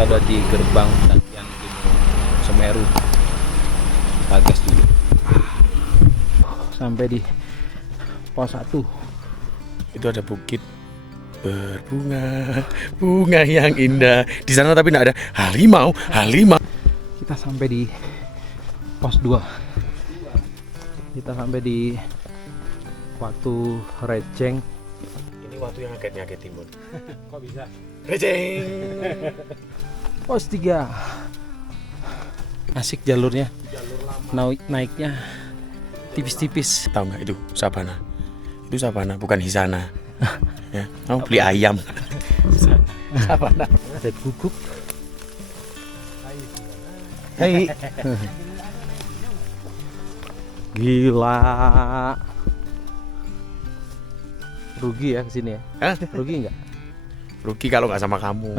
Kita ada di gerbang pendakian Gunung Semeru. Kita gas dulu. Sampai di pos 1. Itu ada bukit berbunga, bunga yang indah. Di sana tapi tidak ada harimau. Kita sampai di pos 2. Kita sampai di Watu Rejeng. Ini waktu yang agak timun. Kok bisa? Rejeng. Pos 3. Asik jalurnya. Naiknya tipis-tipis. Tahu nggak itu sabana? Itu sabana, bukan hisana. Ya, kamu beli ayam. Sabana. Ada guguk. Hai. Gila. Rugi ya kesini ya? Hah? Rugi nggak? Rugi kalau nggak sama kamu.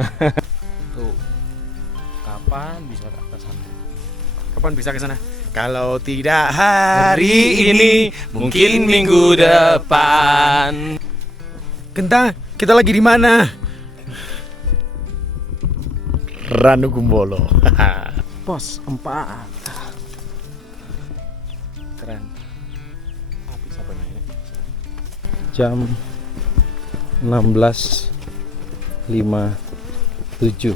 Tuh. Kapan bisa ke sana? Kapan bisa ke sana? Kalau tidak hari ini, mungkin minggu depan. Genta, kita lagi di mana? Ranu Kumbolo. Pos 4. Keren. Api sabana ini. Jam 16.57.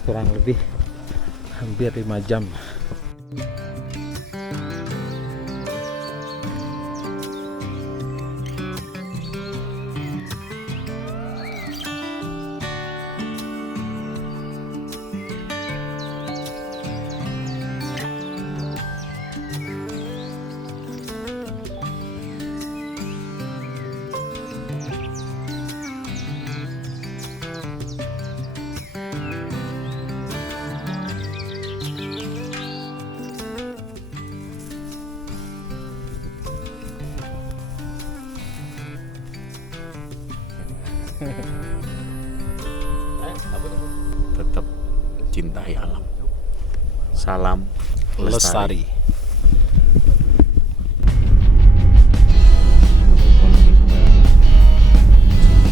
Kurang lebih hampir 5 jam. Tetap cintai alam. Salam Lestari.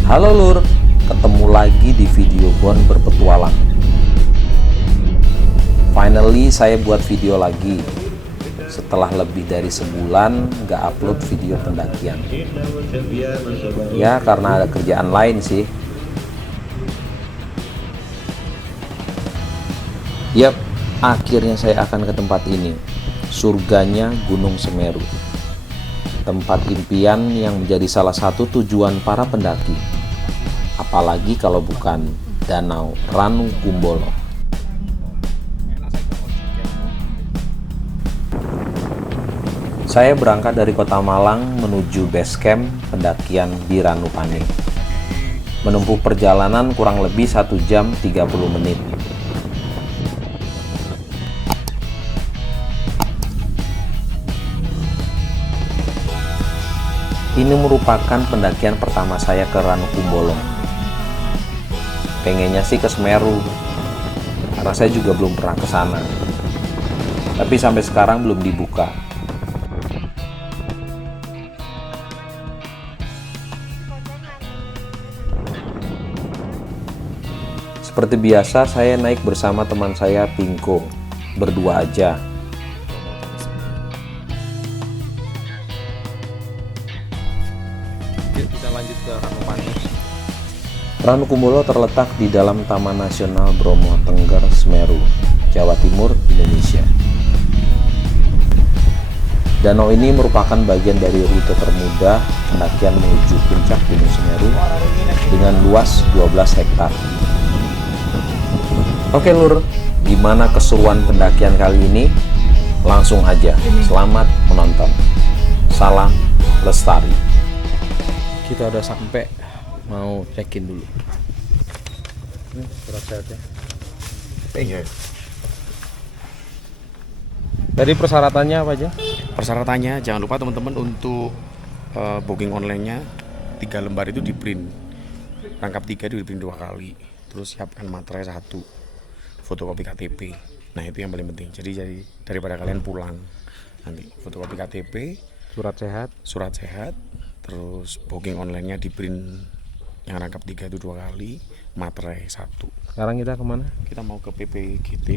Halo Lur, ketemu lagi di video Bon berpetualang. Finally saya buat video lagi setelah lebih dari sebulan nggak upload video pendakian. Ya karena ada kerjaan lain sih. Yap, akhirnya saya akan ke tempat ini, surganya Gunung Semeru. Tempat impian yang menjadi salah satu tujuan para pendaki. Apalagi kalau bukan Danau Ranu Kumbolo. Saya berangkat dari kota Malang menuju base camp pendakian di Ranupane. Menempuh perjalanan kurang lebih 1 jam 30 menit. Ini merupakan pendakian pertama saya ke Ranu Kumbolo. Pengennya sih ke Semeru, karena saya juga belum pernah ke sana. Tapi sampai sekarang belum dibuka. Seperti biasa, saya naik bersama teman saya Pinko, berdua aja. Yuk kita lanjut ke Ranupane. Ranu Kumbolo terletak di dalam Taman Nasional Bromo Tengger, Semeru, Jawa Timur, Indonesia. Danau ini merupakan bagian dari rute termuda pendakian menuju puncak Gunung Semeru dengan luas 12 hektar. Oke Lur, gimana keseruan pendakian kali ini? Langsung aja, selamat menonton. Salam Lestari. Kita udah sampai, mau check-in dulu. Ini surat sehatnya. Iya. Tadi persyaratannya apa aja? Persyaratannya jangan lupa teman-teman untuk booking online-nya 3 lembar itu di print. Rangkap 3 itu di print 2 kali. Terus siapkan materai 1, fotokopi KTP. Nah itu yang paling penting. Jadi daripada kalian pulang nanti fotokopi KTP, Surat sehat. surat sehat, terus booking online-nya di print Yang rangkap 3 itu 2 kali, materai 1. Sekarang kita kemana? Kita mau ke PPGT,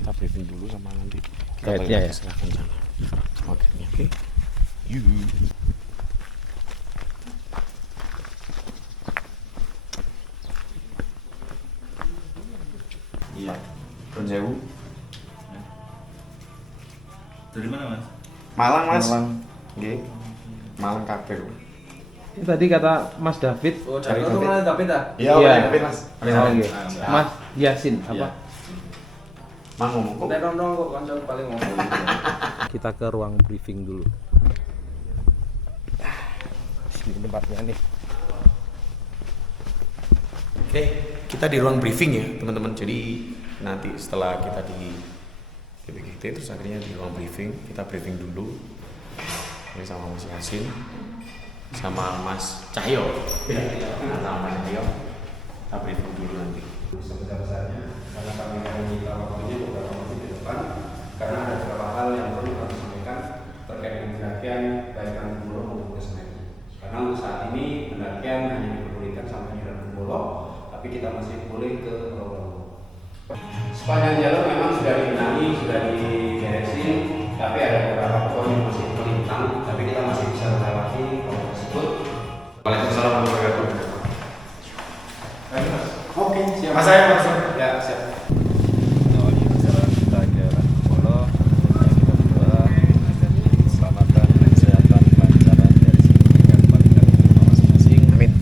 kita briefing dulu sama nanti kita balik Guide-nya lagi ya? silahkan sana sama guide-nya. Oke, yuk. Iya, Sewu. Dari mana mas? Malang mas. Malang. Oke. Malang kabel. Ini tadi kata Mas David. Oh, Cari David. David. David ah? Iya, Iya. David mas. Oke. Ya. Mas Yasin apa? Iya. Mang ngomong kok. Nek nong kok kanca paling ngomong. Kita ke ruang briefing dulu. Sini tempatnya nih. Oke, kita di ruang briefing ya teman-teman. Jadi nanti setelah kita di PPGT terus akhirnya di ruang briefing kita briefing dulu. Ini sama Mas Yasin, sama Mas Cahyo. Sama Mas Cahyo. Kita briefing dulu nanti. Sebesar-besarnya karena kami akan menyita waktunya beberapa menit ke depan karena ada beberapa hal yang perlu kami sampaikan terkait dengan pendakian baik Ranu Kumbolo maupun ke Semeru. Karena untuk saat ini pendakian hanya diperbolehkan sampai di Ranu Kumbolo, tapi kita masih boleh ke Pulau. Sepanjang jalur memang sudah dibenahi, sudah diberesin, tapi ada beberapa pohon yang masih melintang, tapi kita masih bisa melewati pohon tersebut. Waalaikumsalam warahmatullahi wabarakatuh. Oke, siap. Mas saya langsung. Ya, siap. Awali perjalanan kita ke Ranupolo, kita berdoa keselamatan, kesehatan, kelancaran dari seluruh keluarga kita masing-masing. Amin.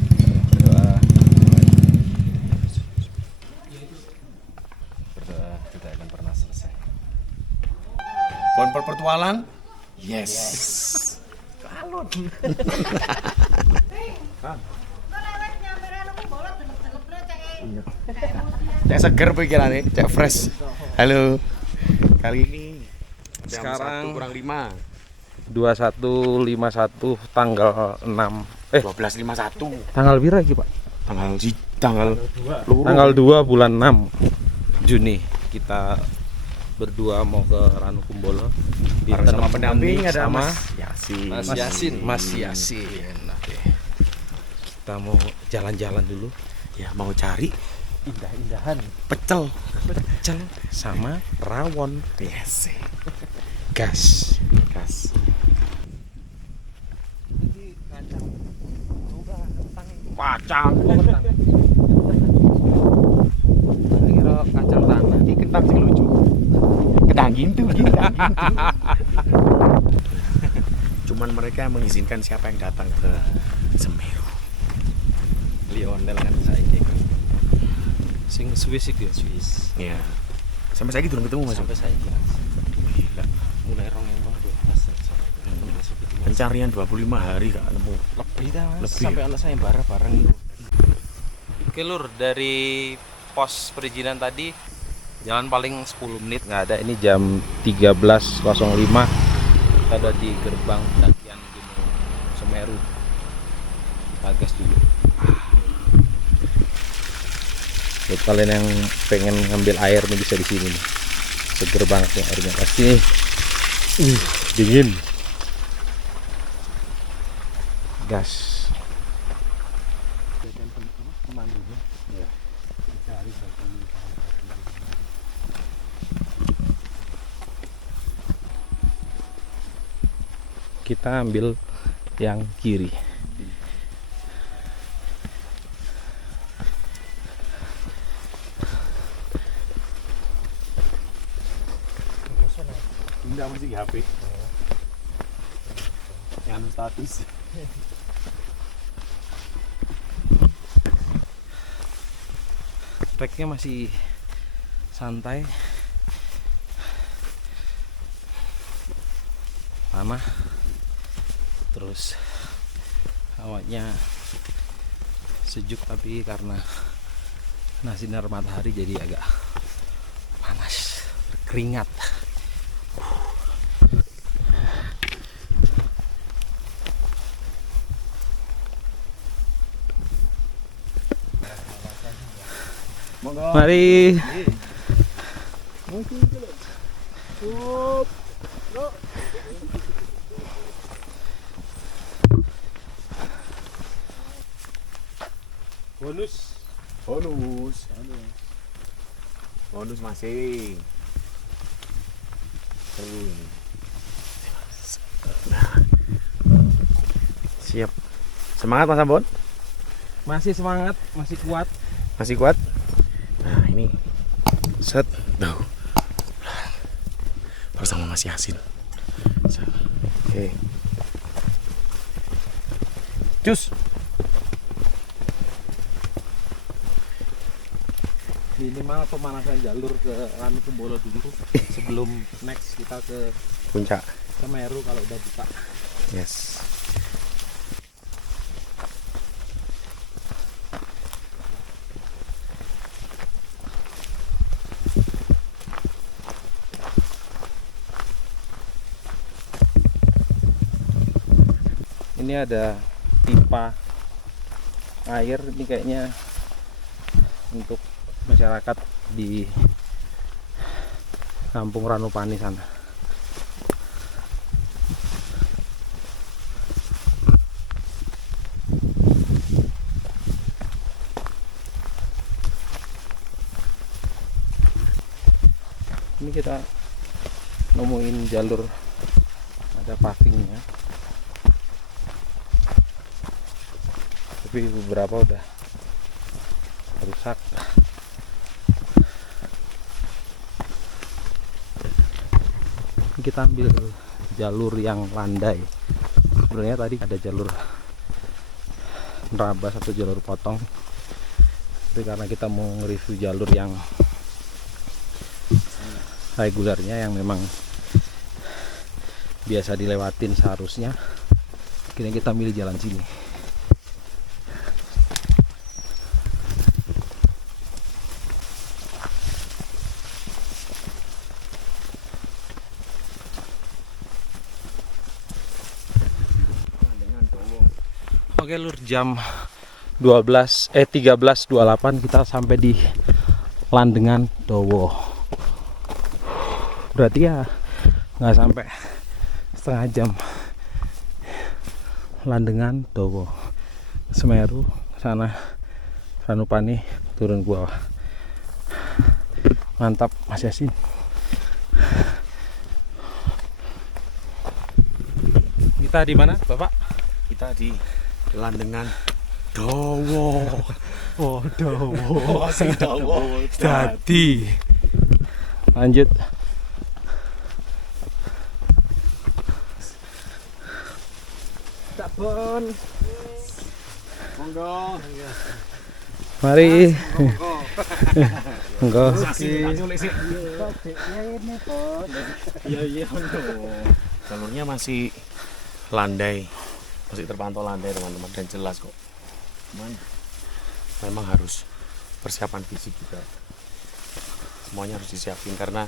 Berdoa tidak akan pernah selesai. Pohon perpetualang. Yes. Cek seger pikirannya, cek fresh. Halo. Kali ini jam Sekarang 1 kurang 5. 2151 tanggal 6 12.51. tanggal pira iki, Pak? Tanggal luru. Tanggal 2 bulan 6 Juni kita berdua mau ke Ranu Kumbolo Bareng sama pendamping ada sama Mas Yasin. Mas Yasin. Oke. Kita mau jalan-jalan dulu, Ya mau cari indah-indahan pecel. sama rawon Yes. gas. Gas. Kacang. Kira kacang tanah. Ini kentang sing lucu. Kentang gitu. Cuman mereka mengizinkan siapa yang datang ke Semeru. Lionel kan saiki kan. Sing Swiss iki, Swiss. Ya. Sampai saya belum ketemu Mas. Sampai saiki Mas. Gila. Mulai 2012 masuk itu. Pencarian 25 hari gak nemu. Lebih dah Mas. Lebih. Sampai anak saya bareng itu. Oke Lur, dari pos perizinan tadi jalan paling 10 menit nggak ada. Ini jam 13.05. Kita ada di gerbang pendakian Gunung Semeru. Kita gas dulu. Buat kalian yang pengen ngambil air nih bisa di sini nih. Seger banget ya airnya pasti. Dingin. Gas. Kita ambil yang kiri. Enggak masih HP. Yang status. Treknya masih santai, tanah, terus hawanya sejuk tapi karena kena sinar matahari jadi agak panas, berkeringat. Mari. Bonus. Bonus. Bonus masih. Siap. Semangat Mas Ambon? Masih semangat, masih kuat. Masih kuat? Nah ini set tuh bersama Mas Yasin. Oke. Cus. Minimal pemanasan jalur ke Ranu Kumbolo dulu sebelum next kita ke Puncak. Semeru kalau udah buka. Yes. Ini ada pipa air, ini kayaknya untuk masyarakat di Kampung Ranupani sana. Ini kita nemuin jalur ada pavingnya, tapi beberapa udah rusak. Kita ambil jalur yang landai. Sebenarnya tadi ada jalur nerabas atau jalur potong, tapi karena kita mau nge-review jalur yang regulernya yang memang biasa dilewatin seharusnya, akhirnya kita milih jalan sini. Oke lur, jam 13.28 kita sampai di Landengan Dowo. Berarti ya nggak sampai setengah jam. Landengan Dowo, Semeru sana, Ranupani turun ke bawah. Mantap Mas Yasin. Kita di mana Bapak? Kita di Landengan Dowo. Oh, Dowo. Dowo. Jadi lanjut. Bon. Monggo. Mari. Monggo. Iya. Jalurnya masih landai, masih terpantau landai teman-teman, dan jelas kok. Cuman memang harus persiapan fisik juga. Semuanya harus disiapin karena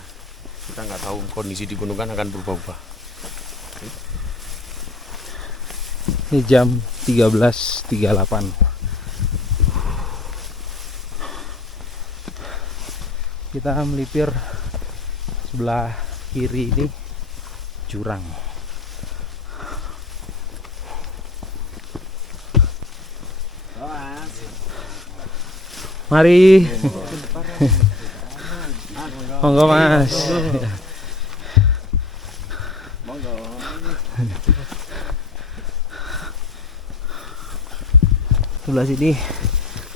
kita nggak tahu kondisi di gunung kan akan berubah-ubah. Ini jam 13.38. Kita melipir sebelah kiri ini jurang. Mari. Monggo Mas. Monggo. Sebelah sini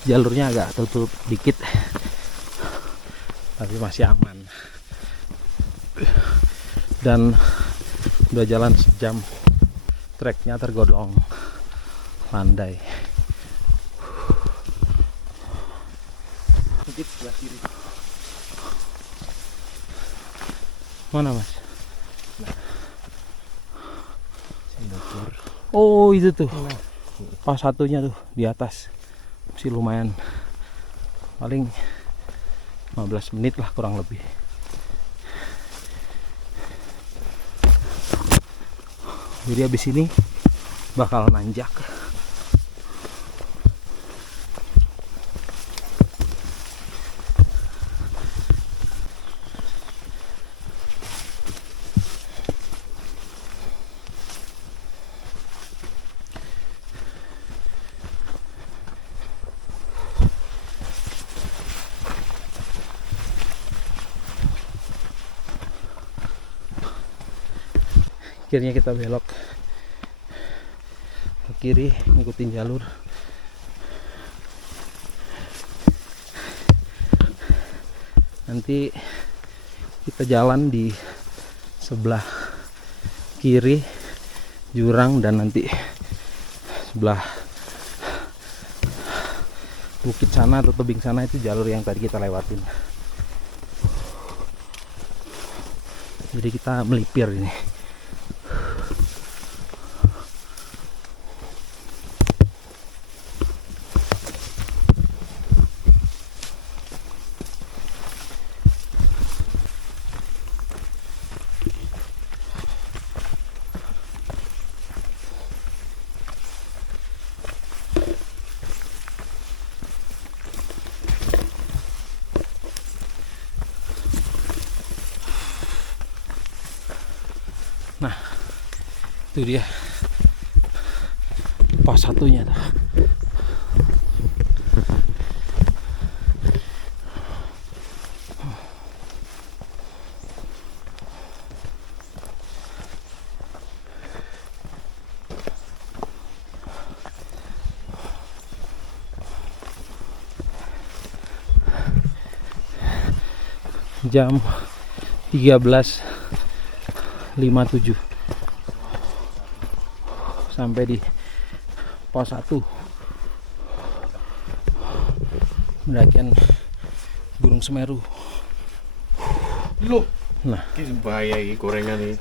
jalurnya agak tutup dikit, tapi masih aman. Dan udah jalan sejam, treknya tergolong landai. Sedikit sebelah kiri. Mana Mas? Oh itu tuh. Pas satunya tuh di atas. Masih lumayan. Paling 15 menit lah kurang lebih. Jadi habis ini bakal nanjak. akhirnya kita belok ke kiri ngikutin jalur. Nanti kita jalan di sebelah kiri jurang, dan nanti sebelah bukit sana atau tebing sana itu jalur yang tadi kita lewatin. Jadi kita melipir ini. Nah, itu dia pos satunya tuh. Jam 13.57 sampai di pos 1 pendakian Gunung Semeru. Loh, Nah, ini bahaya ini gorengan ini.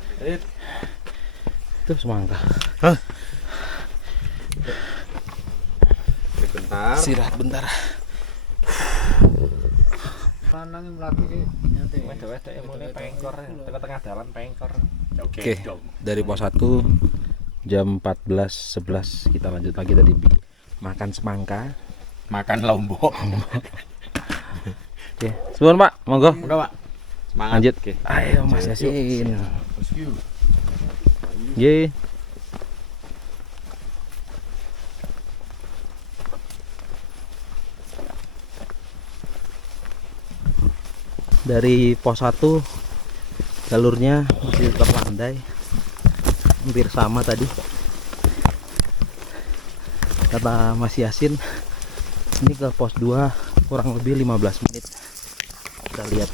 itu semangka. Hah? Bentar. Istirahat bentar. Lanang mlaku iki nyate. Wedok-wedok yang mulai pengkor, tengah-tengah dalan pengkor. Oke, dari pos 1 jam 14.11 kita lanjut lagi tadi makan semangka. Makan lombok. Oke, suwun Pak, monggo. Udah, Pak. Semangat. Lanjut. Oke. Ayo Mas Yasin. Let's go. Ye. Dari pos 1 jalurnya masih tetap landai, hampir sama tadi kata Mas Yasin. Ini ke pos 2 kurang lebih 15 menit. Kita lihat.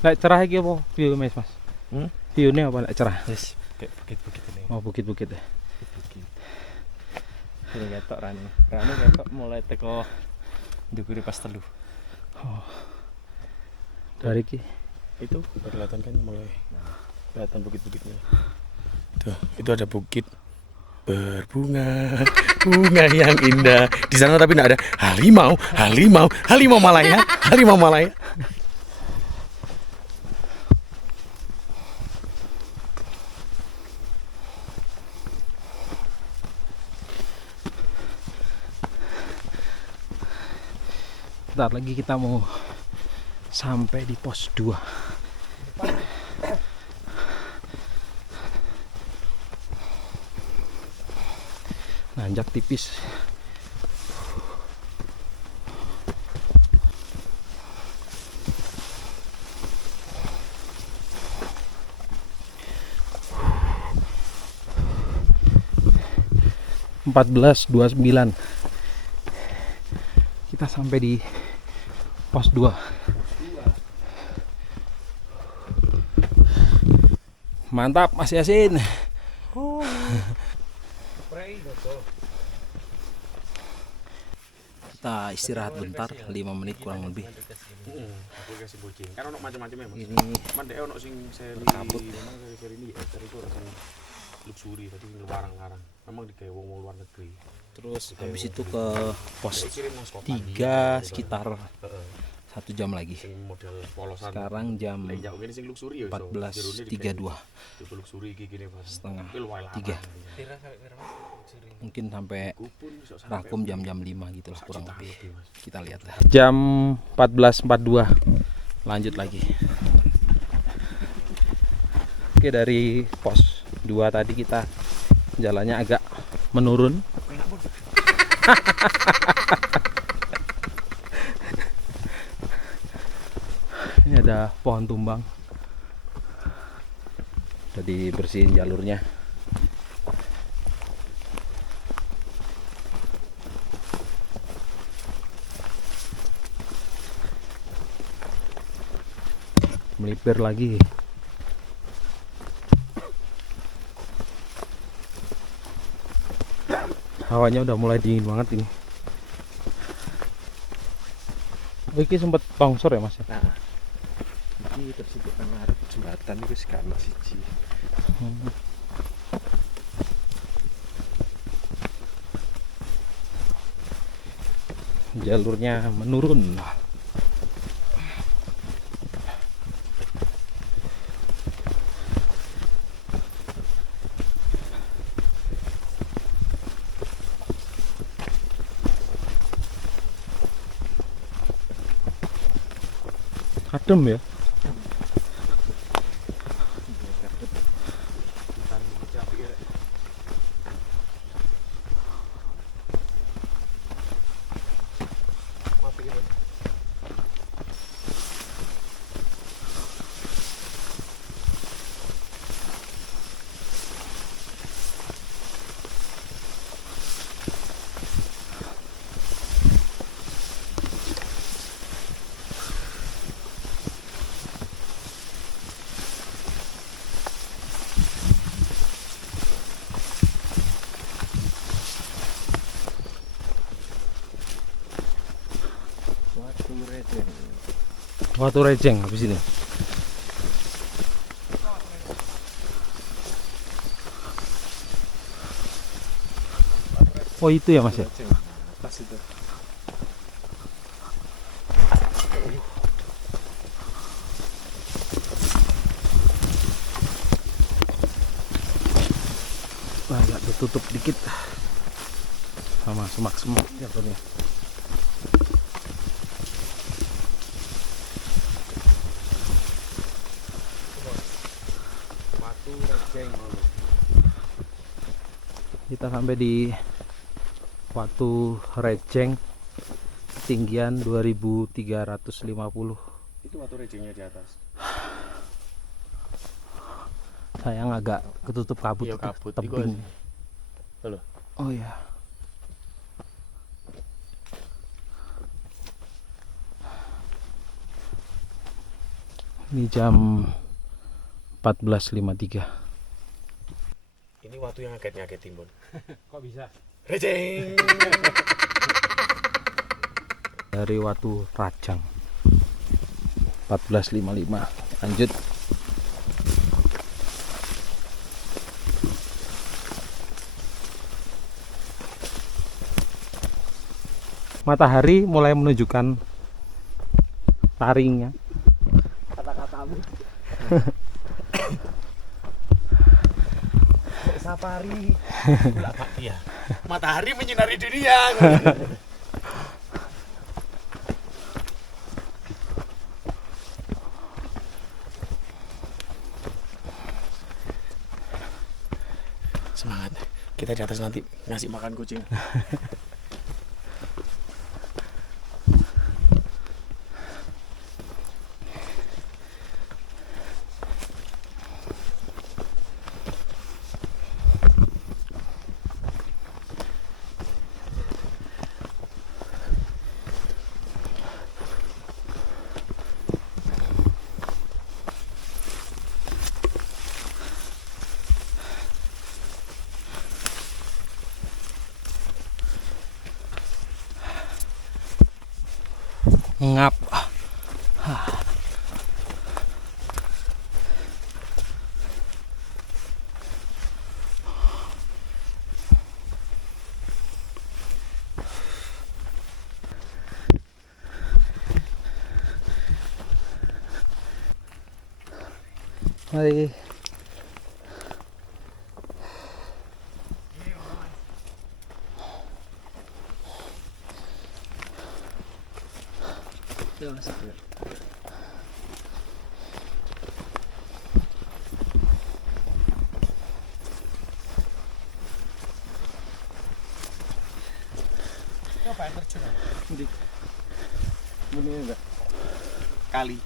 Lek cerah iki apa view Mas? View-nya apa lek cerah? Yes, kayak bukit-bukit ini. Oh, bukit-bukit ya. Bukit. Ini ketok rane. Rane ketok mulai teko ndukure pas telu. Dari ki Itu kelihatan kan mulai kelihatan bukit-bukitnya. Tuh, itu ada bukit berbunga, bunga yang indah. Di sana tapi enggak ada harimau, harimau Malaya, harimau Malaya. bentar lagi kita mau sampai di pos 2. Nanjak tipis. (14.29) kita sampai di pos 2. Mantap Mas Yasin. Kita istirahat bentar 5 menit kurang lebih. Aku kasih bocing. Kan ono macam-macam memang. Ini Mandek ono sing seri kabut. memang seri ini ya, seri itu rasanya luxury tadi larang-larang. Memang digawe wong luar negeri. terus habis itu ke pos Kirim nang Skotlandia. 3 sekitar 1 jam lagi. Sing model polosan. Sekarang jam Lek njak ngene sing luxury ya iso. 14.32. Tipe luxury iki kene Mas. Setengah Tapi lumayan larang. 3. Mungkin sampai Kupun iso sampai rakum jam-jam 5 gitu lah kurang lebih. Kita lihat lah. Jam 14.42. Lanjut lagi. Oke, dari pos 2 tadi kita jalannya agak menurun. Ini ada pohon tumbang. Udah dibersihin jalurnya. Melipir lagi. Hawanya udah mulai dingin banget ini. Iki sempet longsor ya Mas? Nah, iki tersebut nang arep jembatan iku wis gak ono siji. Jalurnya menurun. Adem ya. Watu Rejeng habis ini. Oh itu ya Mas ya? Pas itu. Agak tertutup dikit sama semak-semak jatuhnya. Kita sampai di Watu Rejeng, ketinggian 2350. Itu Watu Rejengnya di atas. Sayang agak ketutup kabut, Iya, kabut. tebing. Halo. Oh ya. Ini jam 14.53. Ini waktu yang ngaget timbun. Kok bisa? Rejeng. Dari Watu Rajang 14.55. Lanjut. Matahari mulai menunjukkan taringnya. Kata-katamu. Safari. Iya. Matahari menyinari dunia. Semangat. Kita di atas nanti ngasih makan kucing. Ngap. Hai. Kali.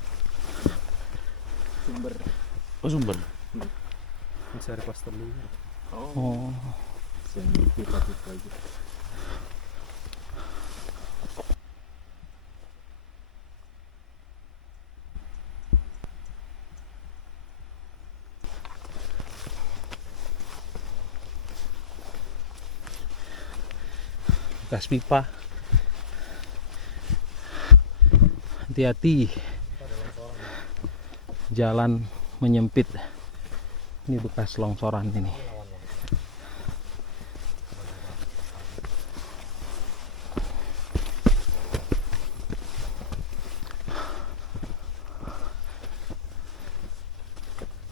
Sumber. Oh, sumber. Mencari pas terlalu. Oh. Bekas pipa. Hati-hati. Jalan menyempit. Ini bekas longsoran ini.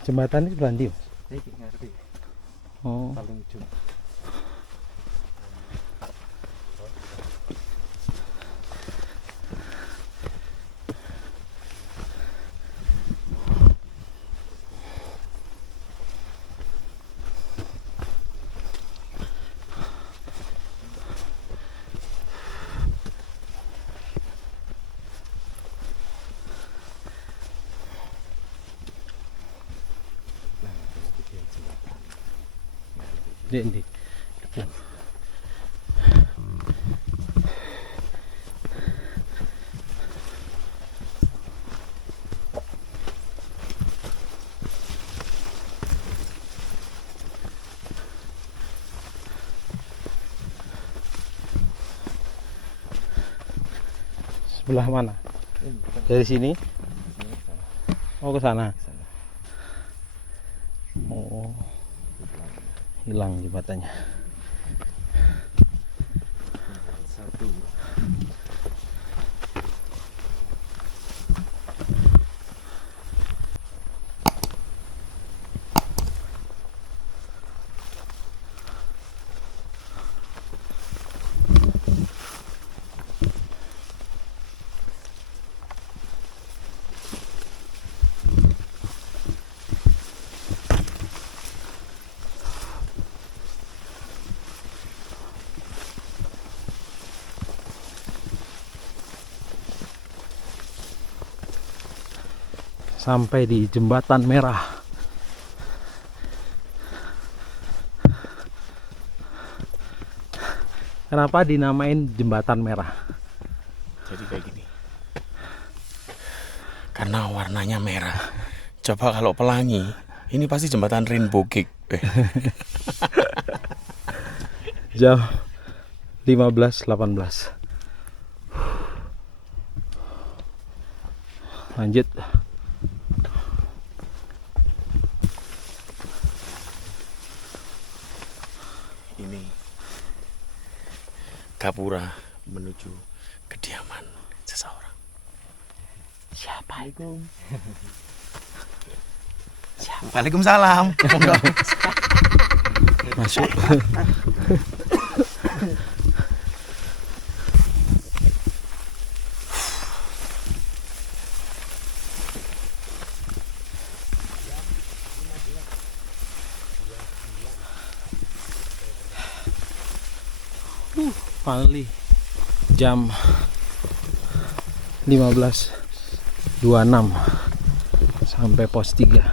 Jembatan ini sebelah ndi, Mas? Oh. Ndi. Sebelah mana? Dari sini? Oh, ke sana. Oh. Hilang jembatannya. Sampai di jembatan merah. Kenapa dinamain jembatan merah? Jadi kayak gini. Karena warnanya merah. Coba kalau pelangi, ini pasti jembatan Rainbow Gate. Jam 15.18. Lanjut. Ini Gapura menuju kediaman seseorang. Siapa itu? Waalaikumsalam. Masuk. Finally jam 15.26 sampai pos 3.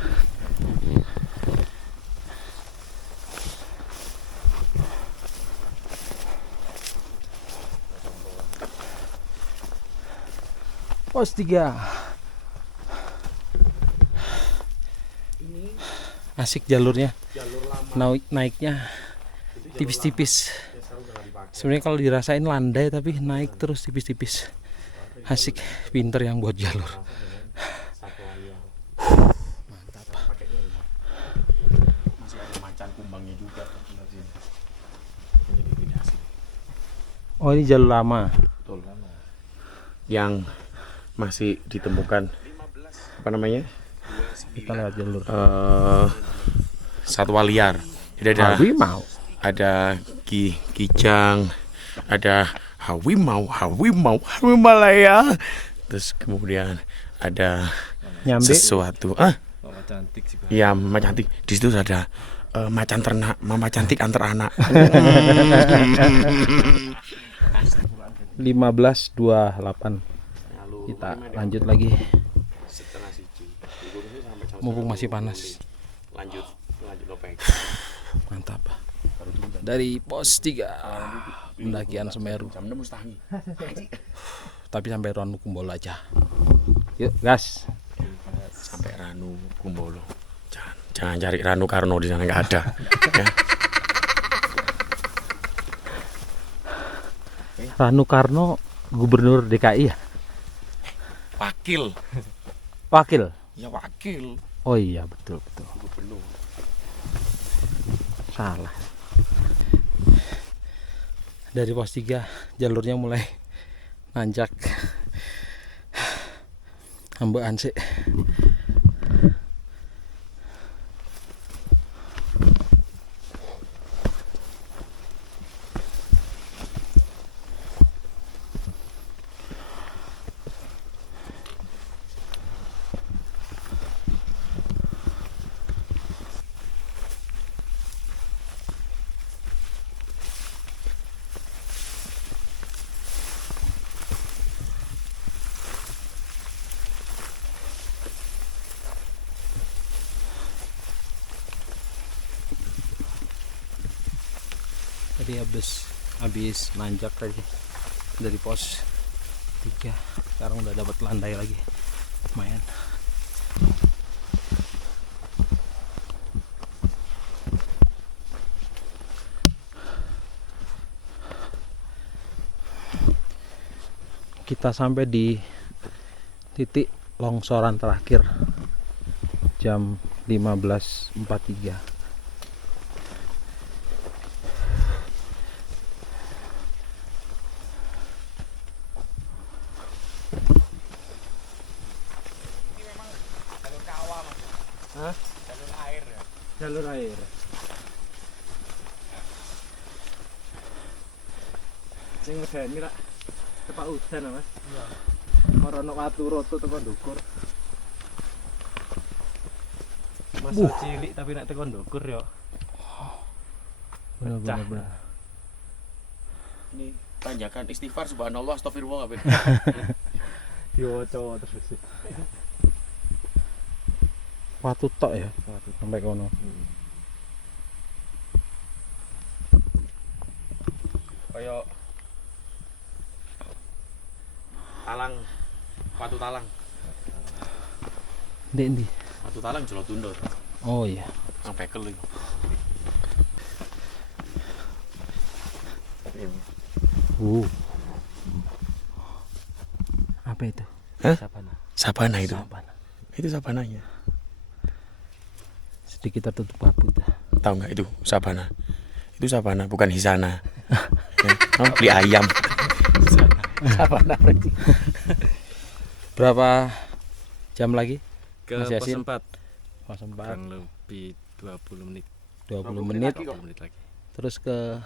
Pos 3. Asik jalurnya. Naiknya tipis-tipis. Sebenarnya kalau dirasain landai tapi naik terus tipis-tipis. Asik, pinter yang buat jalur. Mantap. Masih ada macan kumbangnya juga. Oh, ini jalur lama. Betul. Yang masih ditemukan apa namanya? kita lewat jalur satwa liar. Jadi ada harimau. ada kijang, ada Hawimalaya. Terus kemudian ada Nyambe. sesuatu. Mama cantik sih. Ya, mama cantik. Di situ ada macan ternak, mama cantik antar anak. 15.28. Kita lanjut lagi. Mumpung masih panas. Lanjut lopeng. Mantap. Dari pos 3 pendakian Semeru. Tapi sampai Ranu Kumbolo aja. Yuk, gas. Sampai Ranu Kumbolo. Jangan cari Ranu Karno, di sana nggak ada. Ya. Ranu Karno gubernur DKI ya? Wakil. Wakil. Ya wakil. Oh iya, betul. Gubernur. Salah. Dari pos 3 jalurnya mulai nanjak. Hambaan sih. Tadi habis nanjak tadi dari pos 3, sekarang udah dapat landai lagi, lumayan. Kita sampai di titik longsoran terakhir jam 15.43. Jalur air. Sing medeni lak tepak udan Mas. Iya. Ora ono watu roto tekan ndukur. Masa cilik tapi nek tekan ndukur yo. Bener. Ini tanjakan istighfar subhanallah astagfirullah kabeh. Yo cowok terus. Watu tok ya, sampai kono. Kayak talang, watu talang. Ndi. Watu talang Jolo Tundor. Oh iya. Nang bekel iki. Apa itu? Hah? Sabana. Sabana itu. Sabana. Itu sabananya. Sedikit tertutup kabut. Tahu nggak itu sabana? Itu sabana, bukan hisana. Ya, kamu beli ayam. Sabana berarti. Berapa jam lagi? Ke Mas pos Yasin? 4 Pos 4. kurang lebih 20 menit. 20 menit. 20 menit lagi. Terus ke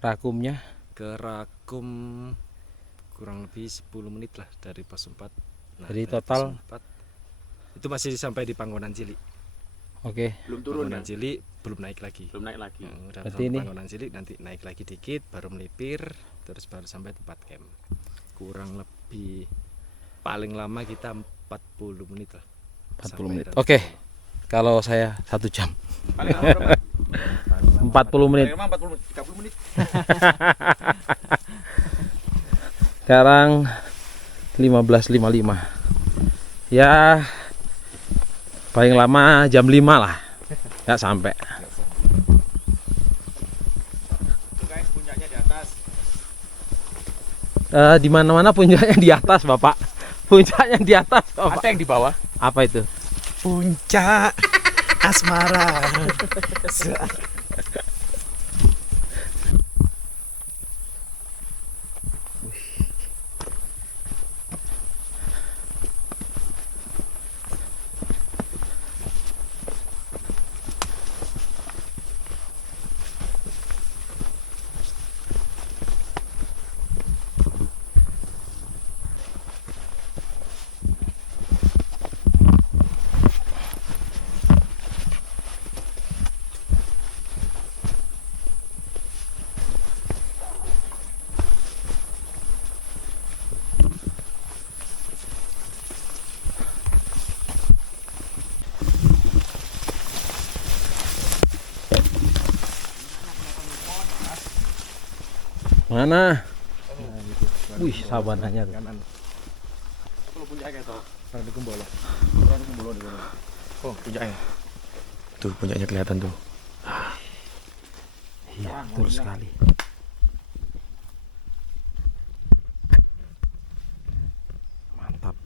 Rakumnya Ke Rakum kurang lebih 10 menit lah dari pos 4. Nah, Jadi dari total? pos 4 itu masih sampai di Panggonan Cilik. Oke. Belum turun Panggonan ya? Cilik belum naik lagi. Belum naik lagi. Udah Berarti sampai ini- Panggonan Cilik nanti naik lagi dikit baru melipir terus baru sampai tempat camp. Kurang lebih paling lama kita 40 menit lah. 40 Sampai menit. dan- Oke. Kalau saya 1 jam. Paling lama berapa? 40 menit. Paling lama 40 menit, 30 menit. Sekarang 15.55. Ya paling lama jam 5 lah. Nggak sampai. Itu guys, puncaknya di atas. Di mana-mana puncaknya di atas, Bapak. Puncaknya di atas, Bapak. Ada yang di bawah. Apa itu? Puncak asmara. Mana? Wih, sabananya tuh. Kalau puncaknya toh. Ranu Kumbolo. Oh, puncaknya. Tuh puncaknya kelihatan tuh. Iya, betul sekali. Mantap.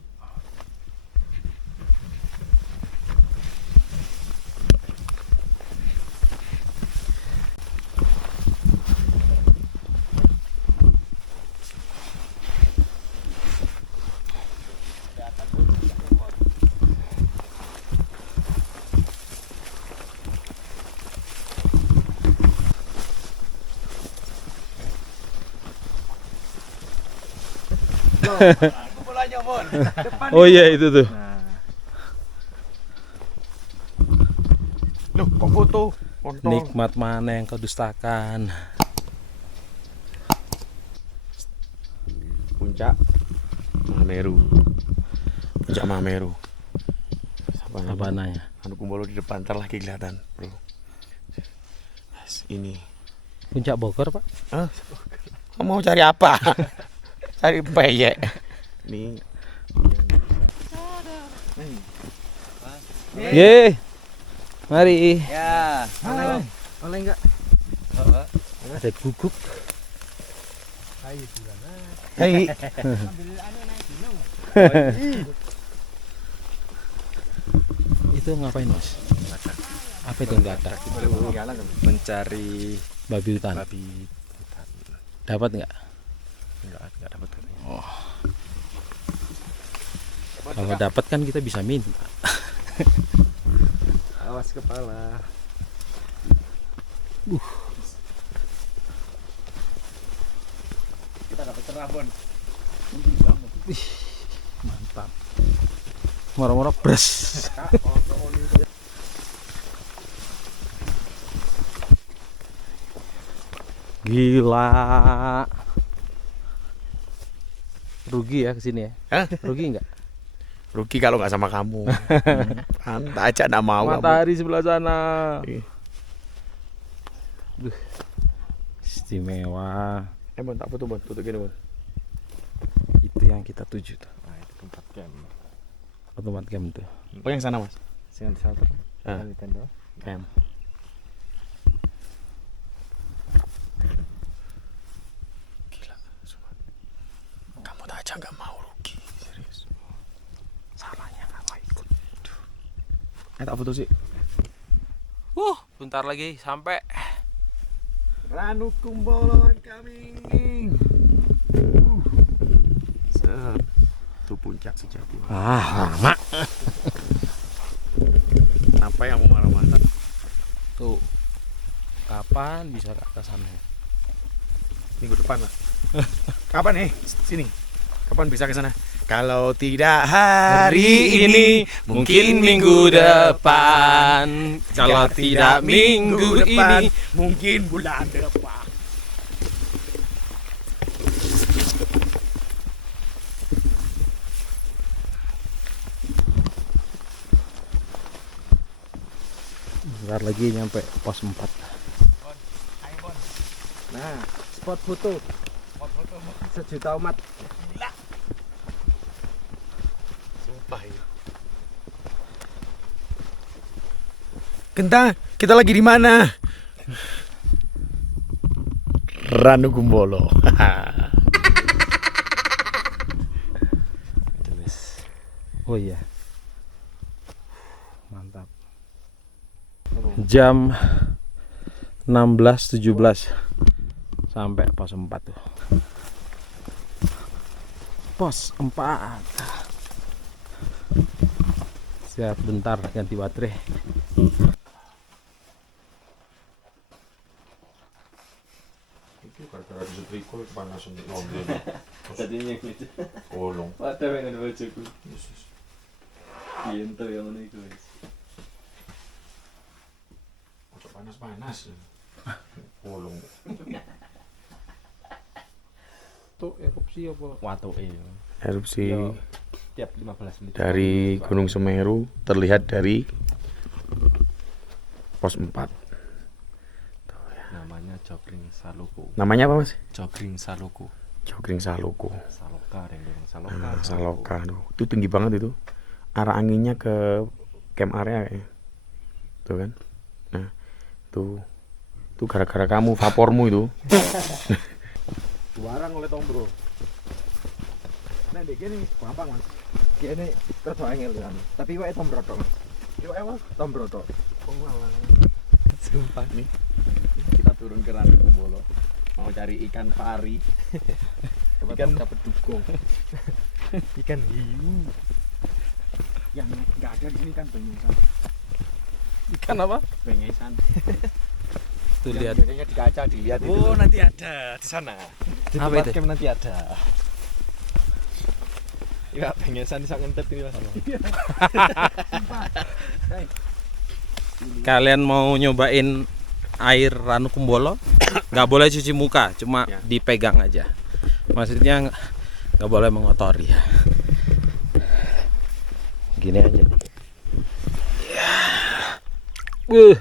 Oh iya itu tuh. Loh, kok foto? Kontol. Nikmat mana yang kau dustakan? Puncak Mahameru. Puncak Mahameru. Sabananya. Ranu Kumbolo di depan, ntar lagi kelihatan, bro. Yes, ini. Puncak Bogor, Pak. Hah? Kamu mau cari apa? Cari peyek. Ini. Ye. Mari. Ya. Oleh enggak? Ada guguk. Hei. Itu ngapain, Mas? Apa itu enggak ada? Mencari Babi hutan. babi. Dapat enggak? Enggak dapat. Kalau dapat kan kita bisa minta. Awas kepala. Kita dapat terabon. Mantap. Moro-moro bres. Gila. Rugi ya kesini ya? Hah? Rugi enggak? Rugi kalau nggak sama kamu. Anta aja nggak mau. Matahari sebelah sana. Iya. Istimewa. Bon, tak foto Bon, foto gini Bon. Itu yang kita tuju tuh. Nah, itu tempat camp. Tempat camp tuh. Oh yang sana Mas. Sing shelter. Ah. Di tenda. Camp. Gila, semua. Kamu tak aja nggak mau rugi, serius. Salahnya nggak mau ikut. Tak foto sih. Bentar lagi sampai. Ranu Kumbolo coming. Set. Itu puncak sejati. Lama. Apa yang mau marah-marah? Tuh. Kapan bisa ke atas sana? Minggu depan lah. Kapan sini? Kapan bisa ke sana? Kalau tidak hari ini, mungkin minggu depan. Kalau tidak minggu depan, mungkin bulan depan. Bentar lagi nyampe pos 4. Nah, spot foto. Sejuta umat. Sumpah ya. Genta, kita lagi di mana? Ranu Kumbolo. Oh iya. Mantap. Jam 16.17 sampai pos 4 tuh. Pos 4. Siap bentar ganti baterai. Tadinya gitu. Kolong. Ada yang ada bajuku. Iya, entar yang mana itu. Panas-panas. Kolong. Tuh erupsi apa? Watu iya. Erupsi Tiap 15 menit. dari Gunung Semeru terlihat dari pos 4. Namanya Jogring Saluku. Namanya apa, Mas? Jogring Saluku. Jogring Saluku. Saloka, Rendeng Saloka. Nah, Saloka tuh. Itu tinggi banget itu. Arah anginnya ke camp area kayaknya. Tuh kan. Nah, tuh gara-gara kamu vapormu itu. Warang oleh Tom Bro. Nah, dek ini gampang Mas. Kene terus angel kan. Tapi wae Tom Bro tok. Iwake Mas Tom Bro tok. Sumpah nih. Kita turun ke Ranu Kumbolo. Mau cari ikan pari. Ikan dapat dugong. Ikan hiu. Yang enggak ada di sini kan bengesan. Ikan apa? Bengesan. Tuh lihat. Biasanya di kaca dilihat itu. Oh, nanti ada di sana. Di Apa tempat itu? camp nanti ada. Ya, bengesan bisa ngentep ini Mas. Kalian mau nyobain air Ranu Kumbolo? Nggak boleh cuci muka, cuma dipegang aja. Maksudnya nggak boleh mengotori ya. Gini aja nih.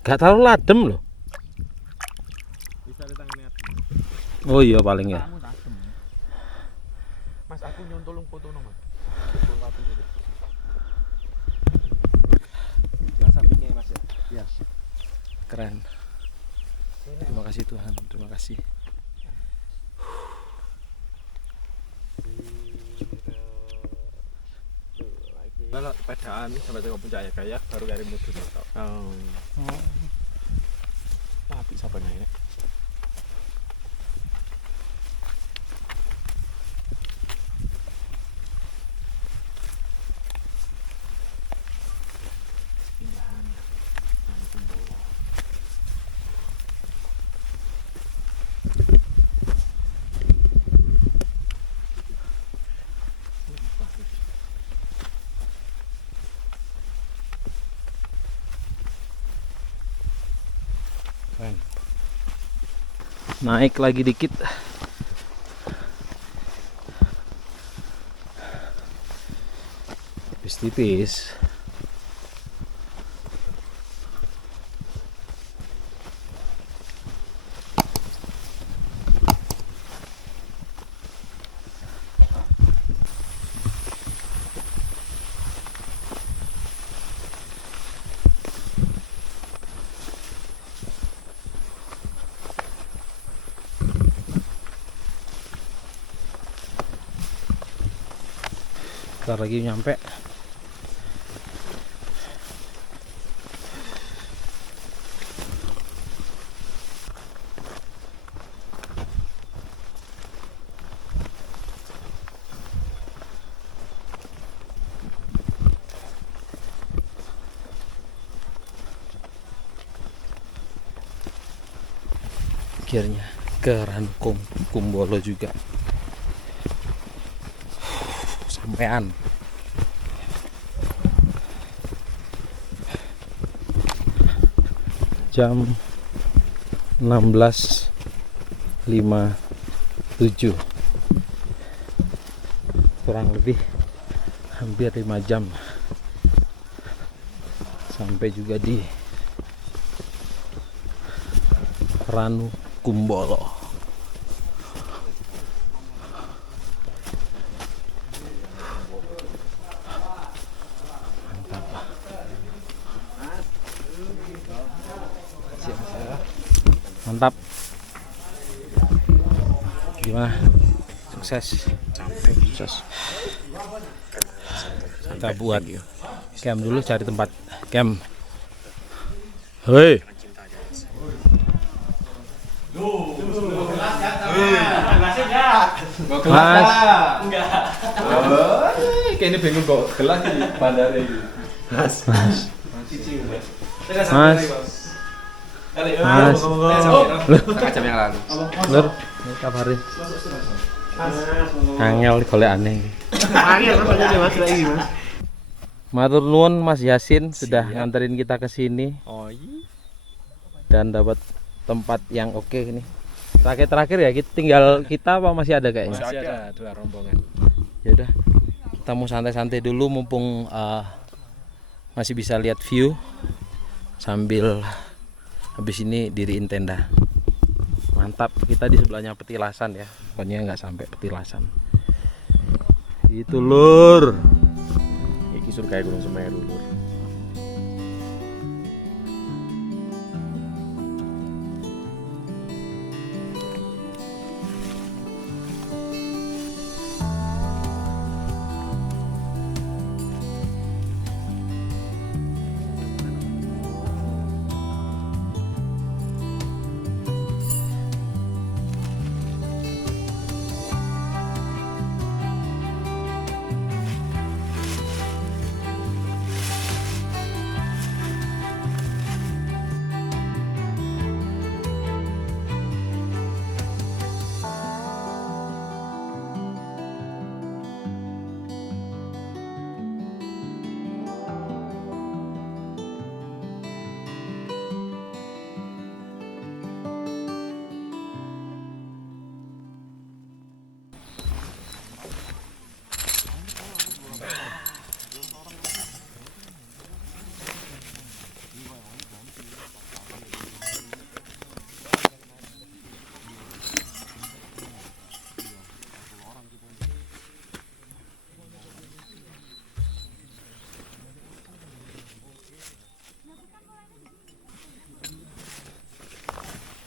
Nggak terlalu ladem loh. Bisa ditangani adem. Oh iya paling ya. Mas, aku nyontolong foto no, Mas. Yang sampingnya Mas ya. Iya. Keren. Terima kasih Tuhan, terima kasih. Kalau pedaan sampai ke puncak ya kayak baru dari mudu tok. Oh. Tapi siapa naik? Naik lagi dikit. Tipis-tipis. Bentar lagi nyampe. Akhirnya ke Ranu Kumbolo juga. Sampean. Jam 16.57. Kurang lebih hampir 5 jam sampai juga di Ranu Kumbolo. Mantap. Gimana? Sukses. Sukses. Kita buat camp dulu, cari tempat camp. Hei. Mas. Kayaknya bingung kok gelas di bandara ini. Mas. Mas. Mas. Jam yang lalu. Lur, kabarin. Angel golek aneh. Angel apa aja Mas lagi Mas. Matur nuwun Mas Yasin sudah nganterin kita ke sini Oh iya. dan dapat tempat yang oke ini. Terakhir ya, kita tinggal kita apa masih ada kayaknya? Masih ada 2 rombongan. Ya udah, kita mau santai-santai dulu mumpung masih bisa lihat view sambil Habis ini diriin tenda. Mantap. Kita di sebelahnya petilasan ya. Pokoknya nggak sampai petilasan. Itu lur. Iki surga Gunung Semeru, Lur.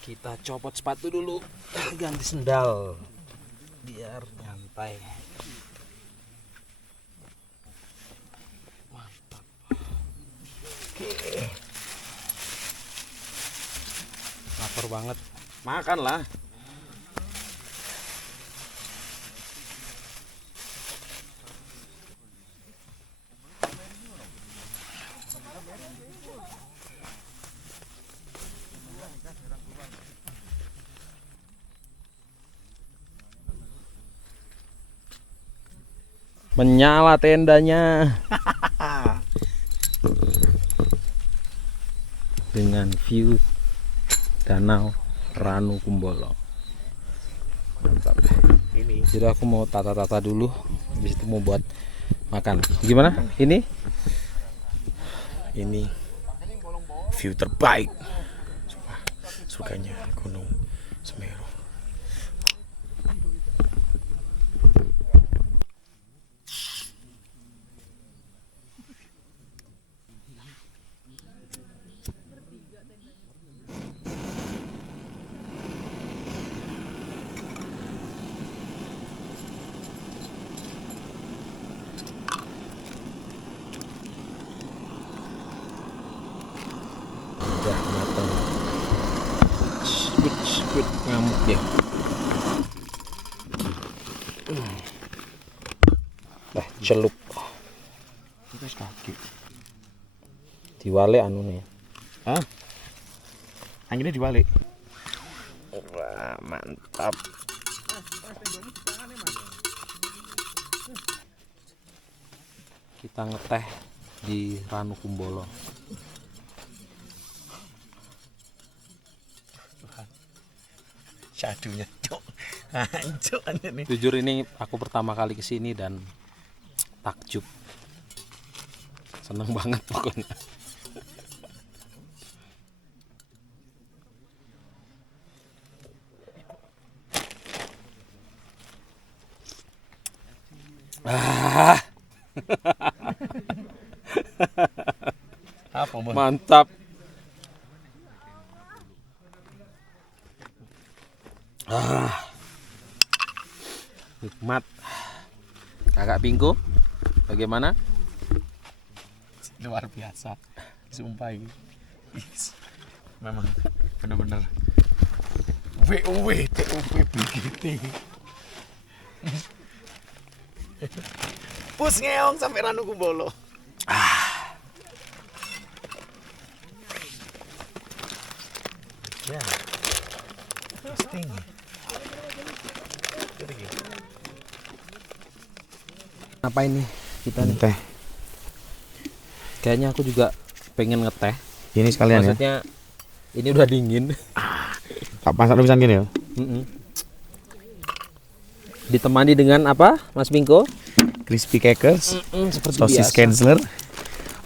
Kita copot sepatu dulu, ganti sendal biar nyantai. Mantap. Oke. Lapar banget. Makan lah. Menyala tendanya dengan view Danau Ranu Kumbolo. Mantap. Jadi aku mau tata-tata dulu, habis itu mau buat makan. Gimana? Ini View terbaik. Surganya Gunung Semeru. udah matang. Sebut ngamuk dia. Celup. Terus kaki. Diwale anu nih. Hah? Anginnya dibalik. Wah, mantap. Kita ngeteh di Ranu Kumbolo. Syadunya, cok. Hancur ini. Jujur ini aku pertama kali kesini dan takjub. Seneng banget pokoknya. Apa, Bos? Mantap. Nikmat. Kakak Pingko, bagaimana? Luar biasa. Sumpah ini. Memang benar-benar WUW TUP BGT. Pus ngeong sampai Ranu Kumbolo. Ya. Testing. Apa ini kita nih? Teh. Kayaknya aku juga pengen ngeteh. Ini sekalian ya. Maksudnya ini udah dingin. Tak pasak pisan gini ya. Ditemani dengan apa, Mas Pingko? Crispy crackers, Seperti sosis biasa. Kenzler.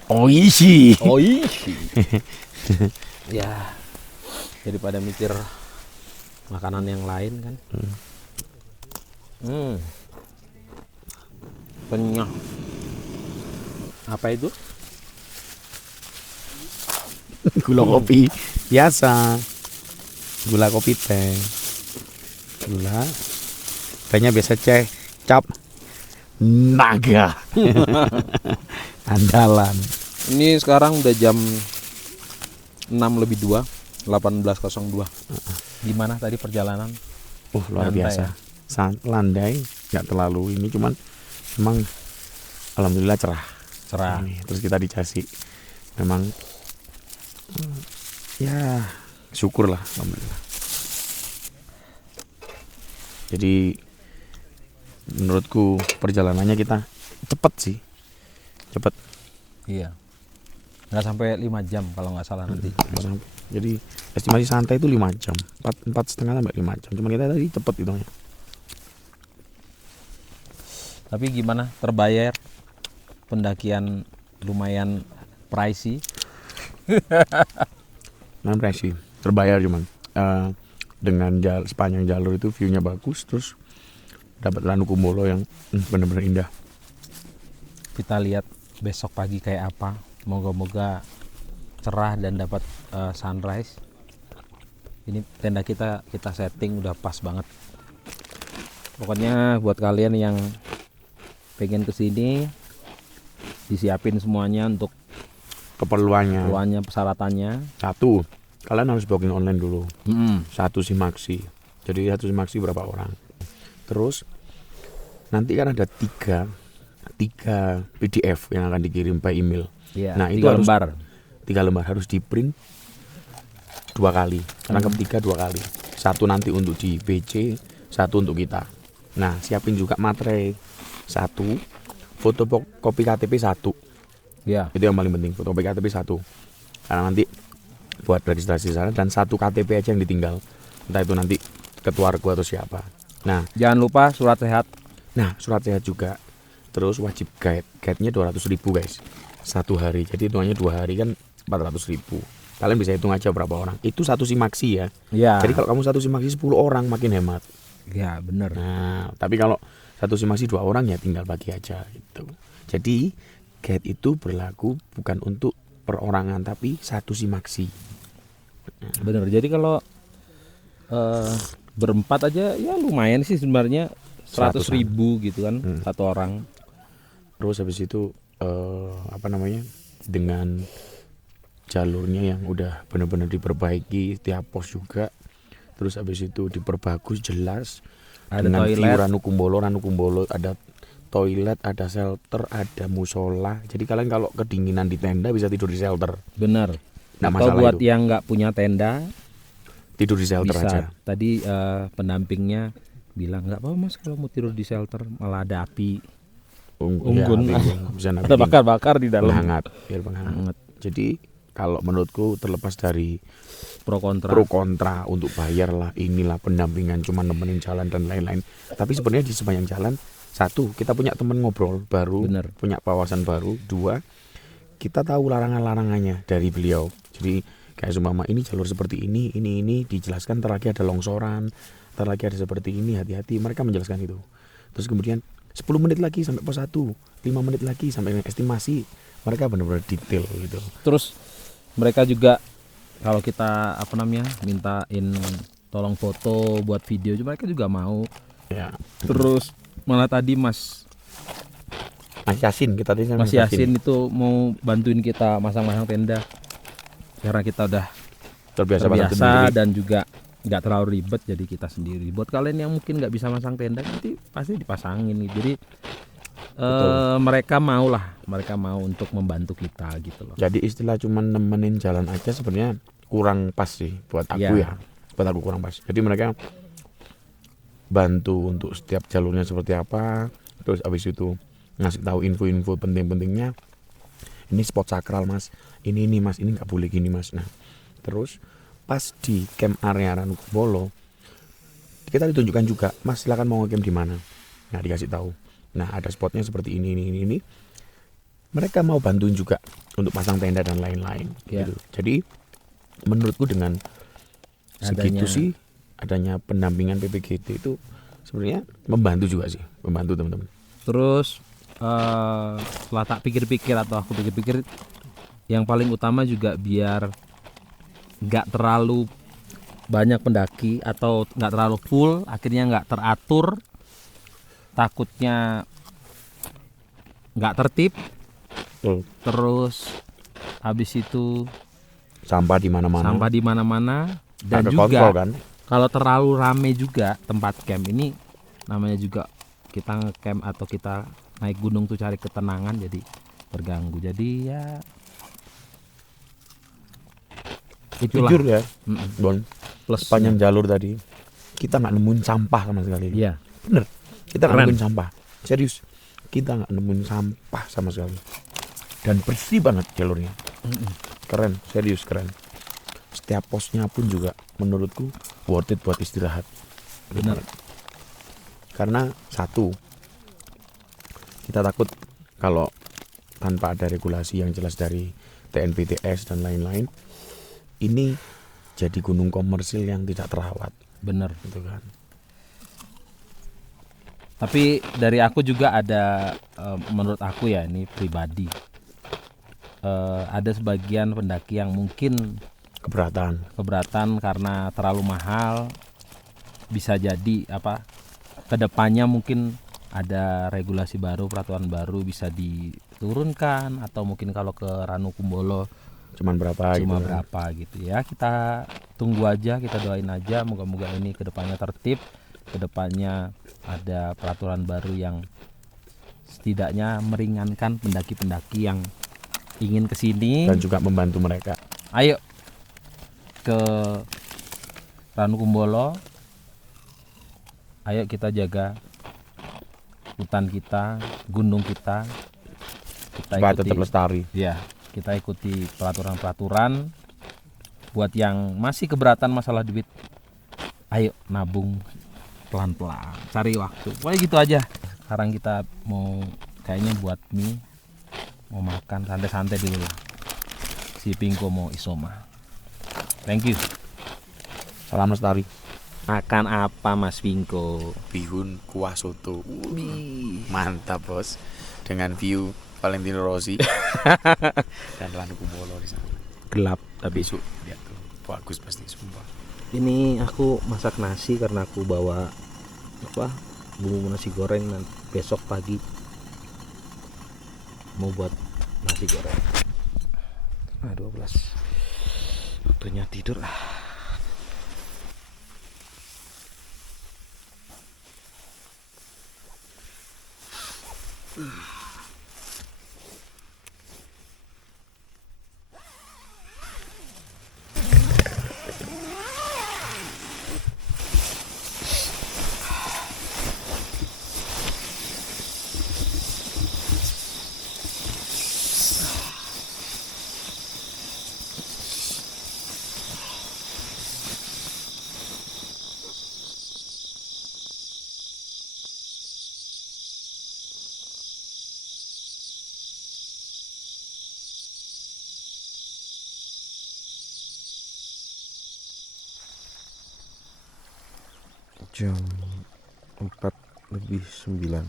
Oishi. Oh iya. Ya, daripada mikir makanan yang lain kan. Kenyang. Apa itu? Gula kopi biasa, gula kopi teh, gula tehnya biasa cap naga. Andalan. Ini sekarang udah jam 6:02, 18:02. Gimana tadi perjalanan? Luar Landai biasa. ya? Landai, nggak terlalu ini, cuman memang alhamdulillah cerah. Terus kita dikasih memang ya syukur lah, alhamdulillah. Jadi menurutku perjalanannya kita cepet sih, cepet. Iya. Nggak sampai 5 jam kalau nggak salah nanti. Jadi estimasi santai itu 5 jam, 4,5 sampai 5 jam. Cuman kita tadi cepet hitungnya. Tapi gimana? Terbayar? Pendakian lumayan pricey. Pricey, terbayar cuman dengan sepanjang jalur itu view-nya bagus, terus dapat Ranu Kumbolo yang benar-benar indah. Kita lihat besok pagi kayak apa. Moga-moga cerah dan dapat sunrise. Ini tenda kita setting udah pas banget. Pokoknya buat kalian yang pengen kesini, disiapin semuanya untuk Keperluannya persyaratannya. satu, kalian harus booking online dulu. Satu simaksi. Jadi satu simaksi berapa orang? Terus nanti kan ada tiga PDF yang akan dikirim by email. Iya, Nah, itu 3 harus lembar. 3 lembar harus di print 2 kali. Rangkap 3 2 kali. Satu nanti untuk di BC, satu untuk kita. Nah, siapin juga materai 1, fotokopi KTP 1. Ya. Itu yang paling penting, fotokopi KTP 1. Karena nanti buat registrasi di sana, dan 1 KTP aja yang ditinggal. Entah itu nanti ketua regu atau siapa. Nah, Jangan lupa surat sehat. surat sehat juga. Terus wajib guide. Guide-nya 200.000 guys. 1 hari. Jadi hitungannya 2 hari kan 400.000. Kalian bisa hitung aja berapa orang. Itu satu simaksi ya. Ya. Jadi kalau kamu satu simaksi 10 orang makin hemat. Ya, bener. Nah, tapi kalau satu simaksi 2 orang ya tinggal bagi aja gitu. Jadi guide itu berlaku bukan untuk perorangan tapi satu simaksi. Bener. Jadi kalau berempat aja ya lumayan sih sebenarnya, 100.000 gitu kan satu orang. Terus habis itu dengan jalurnya yang udah benar-benar diperbaiki, tiap pos juga. Terus habis itu diperbagus jelas. Ada dengan toilet. view Ranu Kumbolo ada toilet, ada shelter, ada musola. Jadi kalian kalau kedinginan di tenda bisa tidur di shelter. Bener. Nggak Atau masalah buat itu. yang nggak punya tenda Tidur di shelter bisa. aja. Tadi pendampingnya bilang nggak apa-apa mas kalau mau tidur di shelter, malah ada api unggun. Ya, bisa ada bakar-bakar di dalam. penghangat, biar penghangat. Jadi kalau menurutku terlepas dari Pro kontra. pro kontra untuk bayar lah, inilah pendampingan cuma nemenin jalan dan lain-lain. Tapi sebenarnya di sepanjang jalan, satu, kita punya teman ngobrol baru, Bener. punya wawasan baru. 2, kita tahu larangan-larangannya dari beliau. Jadi kayak seumpama ini jalur seperti ini dijelaskan, ntar lagi ada longsoran, ntar lagi ada seperti ini, hati-hati. Mereka menjelaskan itu. Terus kemudian 10 menit lagi sampai pos 1, 5 menit lagi sampai estimasi. Mereka benar-benar detail gitu. Terus mereka juga kalau kita mintain tolong foto buat video, mereka juga mau. Ya. Terus malah tadi Mas Yasin, kita tadi sama Mas Yasin itu mau bantuin kita masang-masang tenda karena kita udah terbiasa terbiasa dan juga nggak terlalu ribet, jadi kita sendiri. Buat kalian yang mungkin nggak bisa masang tenda nanti pasti dipasangin nih. Jadi mereka mau untuk membantu kita gitu loh. Jadi istilah cuma nemenin jalan aja sebenarnya kurang pas sih buat aku ya. Buat aku kurang pas. Jadi mereka bantu untuk setiap jalurnya seperti apa. Terus abis itu ngasih tahu info-info penting-pentingnya. Ini spot sakral mas. Ini mas, ini nggak boleh gini mas. Nah, terus pas di camp area Ranu Kumbolo kita ditunjukkan juga, mas silakan mau camp di mana. Nah dikasih tahu. Nah ada spotnya seperti ini. Mereka mau bantuin juga untuk pasang tenda dan lain-lain. Ya. Gitu. Jadi menurutku dengan segitu sih adanya pendampingan PPGT itu sebenarnya membantu juga sih, membantu teman-teman. Terus setelah tak pikir-pikir atau aku pikir-pikir, yang paling utama juga biar nggak terlalu banyak pendaki atau nggak terlalu full, akhirnya nggak teratur, takutnya nggak tertib. Betul. Terus habis itu Sampah di mana-mana. Dan Nggak juga kekontrol kan. kalau terlalu rame juga tempat camp ini, namanya juga kita ngecamp atau kita naik gunung tuh cari ketenangan, jadi terganggu. Jadi ya itulah. Jujur ya, Bon, Plus sepanjang jalur tadi kita nggak nemuin sampah sama sekali. Iya. Bener, kita nggak Keren. nemuin sampah. Serius, kita nggak nemuin sampah sama sekali. Dan bersih banget jalurnya. Keren, serius keren. Setiap posnya pun juga menurutku worth it buat istirahat. Bener. Karena satu, kita takut kalau tanpa ada regulasi yang jelas dari TNPTS dan lain-lain, ini jadi gunung komersil yang tidak terawat, Bener. gitu kan. Tapi dari aku juga ada, menurut aku ya ini pribadi, ada sebagian pendaki yang mungkin keberatan karena terlalu mahal. Bisa jadi kedepannya mungkin ada regulasi baru, peraturan baru bisa diturunkan, atau mungkin kalau ke Ranu Kumbolo Cuma berapa gitu ya. Kita tunggu aja, kita doain aja, moga-moga ini kedepannya tertib, kedepannya ada peraturan baru yang setidaknya meringankan pendaki-pendaki yang ingin kesini. dan juga membantu mereka. Ayo ke Ranu Kumbolo, ayo kita jaga hutan kita, gunung kita Supaya tetap lestari. ya, kita ikuti peraturan-peraturan. Buat yang masih keberatan masalah duit, ayo nabung pelan-pelan, cari waktu. Pokoknya gitu aja. Sekarang kita mau kayaknya buat mie, mau makan santai-santai dulu lah. Si Pingko mau isoma. Thank you. Salam lestari. Makan apa Mas Pingko? Bihun kuah soto. Mantap bos. Dengan view Valentino Rossi dan Ranu Kumbolo di sana. Gelap tapi Besok lihat tuh, bagus pasti sumpah. ini aku masak nasi karena aku bawa bumbu nasi goreng, nanti besok pagi mau buat nasi goreng. 12 waktunya tidur. Jam 4:09.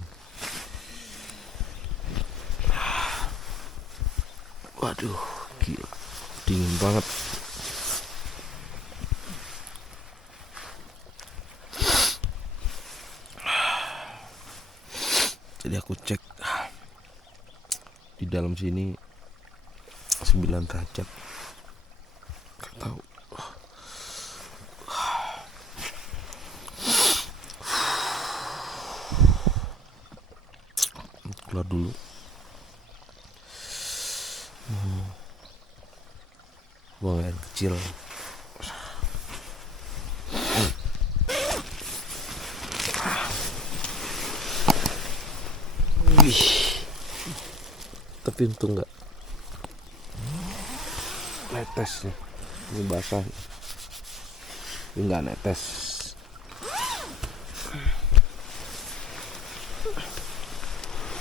Waduh, gila, dingin banget. Jadi aku cek di dalam sini 9 derajat. Gak tahu. Keluar dulu. Buang air kecil. Wih. Tapi untung nggak netes nih. Ini basah. Ini nggak netes.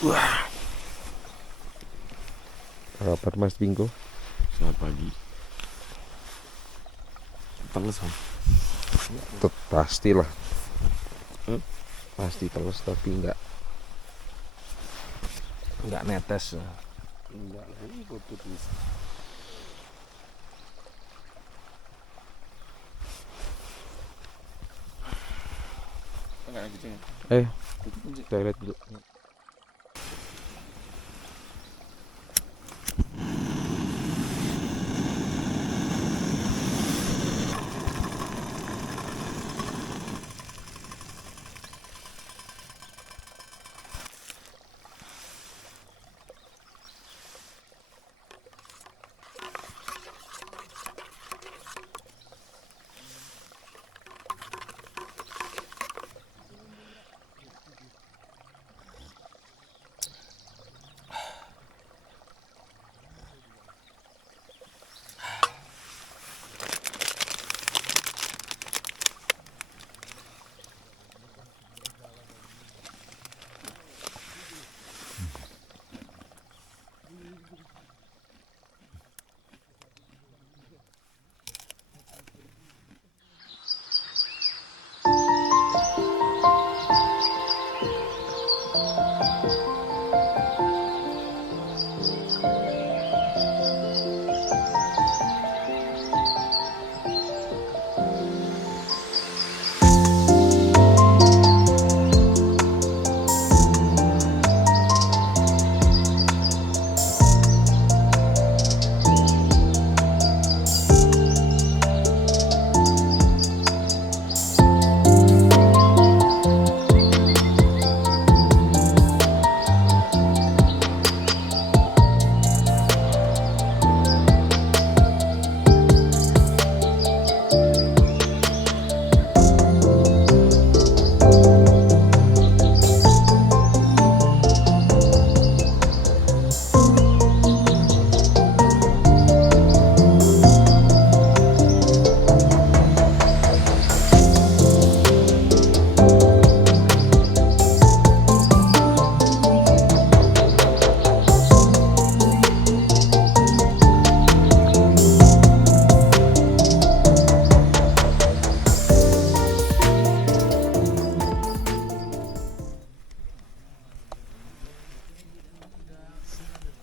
Wah. Rapat Mas Pingko. Selamat pagi. teles Om. Pastilah. Pasti teles tapi enggak netes. Enggak, ini foto tulis. Enggak ada kucingnya. Toilet dulu.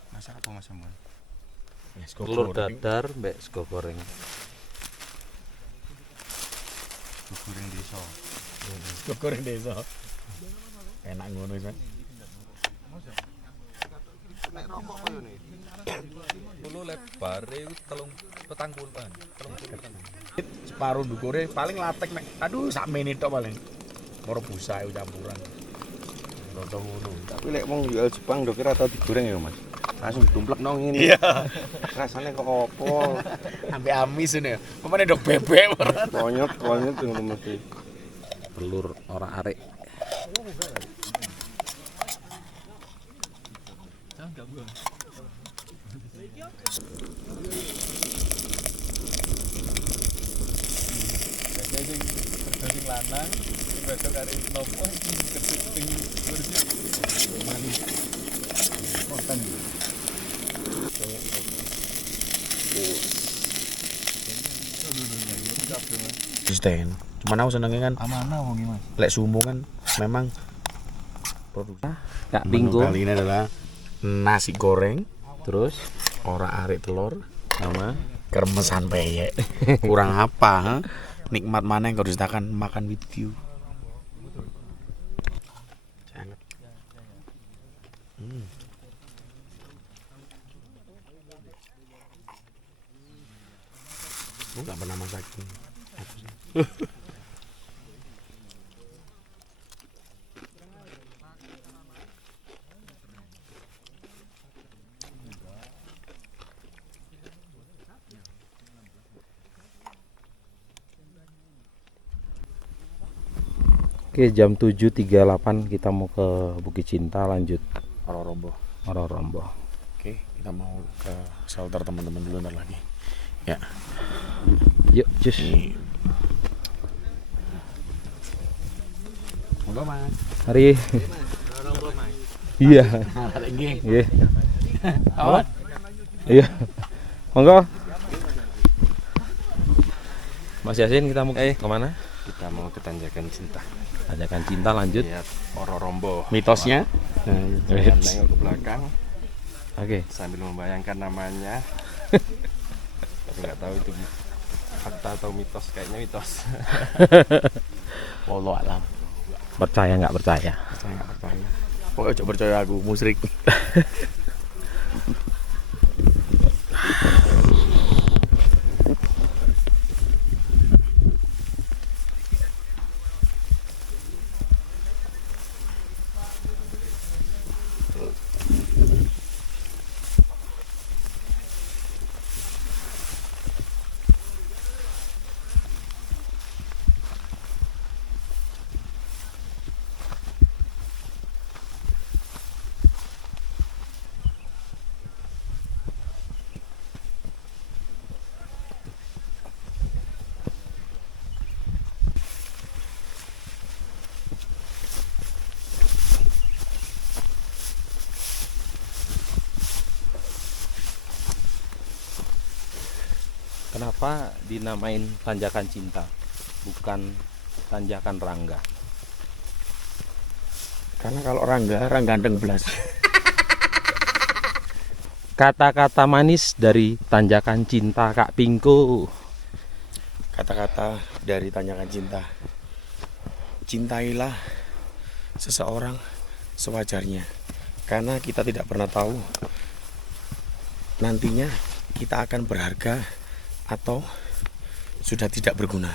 Masak apa Mas Samuel? Telur dadar mbek sego goreng. Goreng desa. Goreng desa. Enak ngono Mas. Nek rokok koyo ne. Kulo lebar iku 30-an. Separuh ndukure paling latek mek. Aduh sak menit tok paling. Moro busa iku campuran. Roto ngono. Tapi lek wong jual Jepang ndok kira tau digoreng ya Mas. Langsung ditumplek nang ngene. Iya. Rasane kok opo? Sampai amis ini ya. Pemane dok bebek ora. Konyot ngono mesti. Telur ora arek. Sing lanang, wedok kare nopo iki kepiting bersih. Manis. Konten. Konsisten. Cuman aku senengnya kan Amanah wong Mas. lek sumo kan memang Produk Kak menu Bingo. kali ini adalah nasi goreng, Terus ora arek telur, sama kermesan peyek. Kurang apa? Ha? Nikmat mana yang kau disertakan makan with you? Jangan. Gue gak pernah masakin. Oke, jam 7.38 kita mau ke Bukit Cinta, lanjut Rorombo. Rorombo. Oke, kita mau ke shelter teman-teman dulu ntar lagi. Ya. Yuk, cus. Ini. Monggo Mas. Mari. Iya. Lagi. Iya. Iya. Monggo. Mas Yasin, kita mau kemana? Kita mau ke Tanjakan Cinta. Tanjakan Cinta, lanjut. Lihat Ororombo. Mitosnya. Jangan nengok ke belakang Oke. sambil membayangkan namanya. Tapi nggak tahu itu fakta atau mitos, kayaknya mitos. Wallahu alam. Percaya nggak percaya? Saya nggak percaya. Pokoknya coba percaya aku, musyrik. Kenapa dinamain Tanjakan Cinta, bukan Tanjakan Rangga? Karena kalau Rangga ganteng belas. Kata-kata manis dari Tanjakan Cinta, Kak Pingko. Kata-kata dari Tanjakan Cinta. Cintailah seseorang sewajarnya. Karena kita tidak pernah tahu nantinya kita akan berharga atau sudah tidak berguna.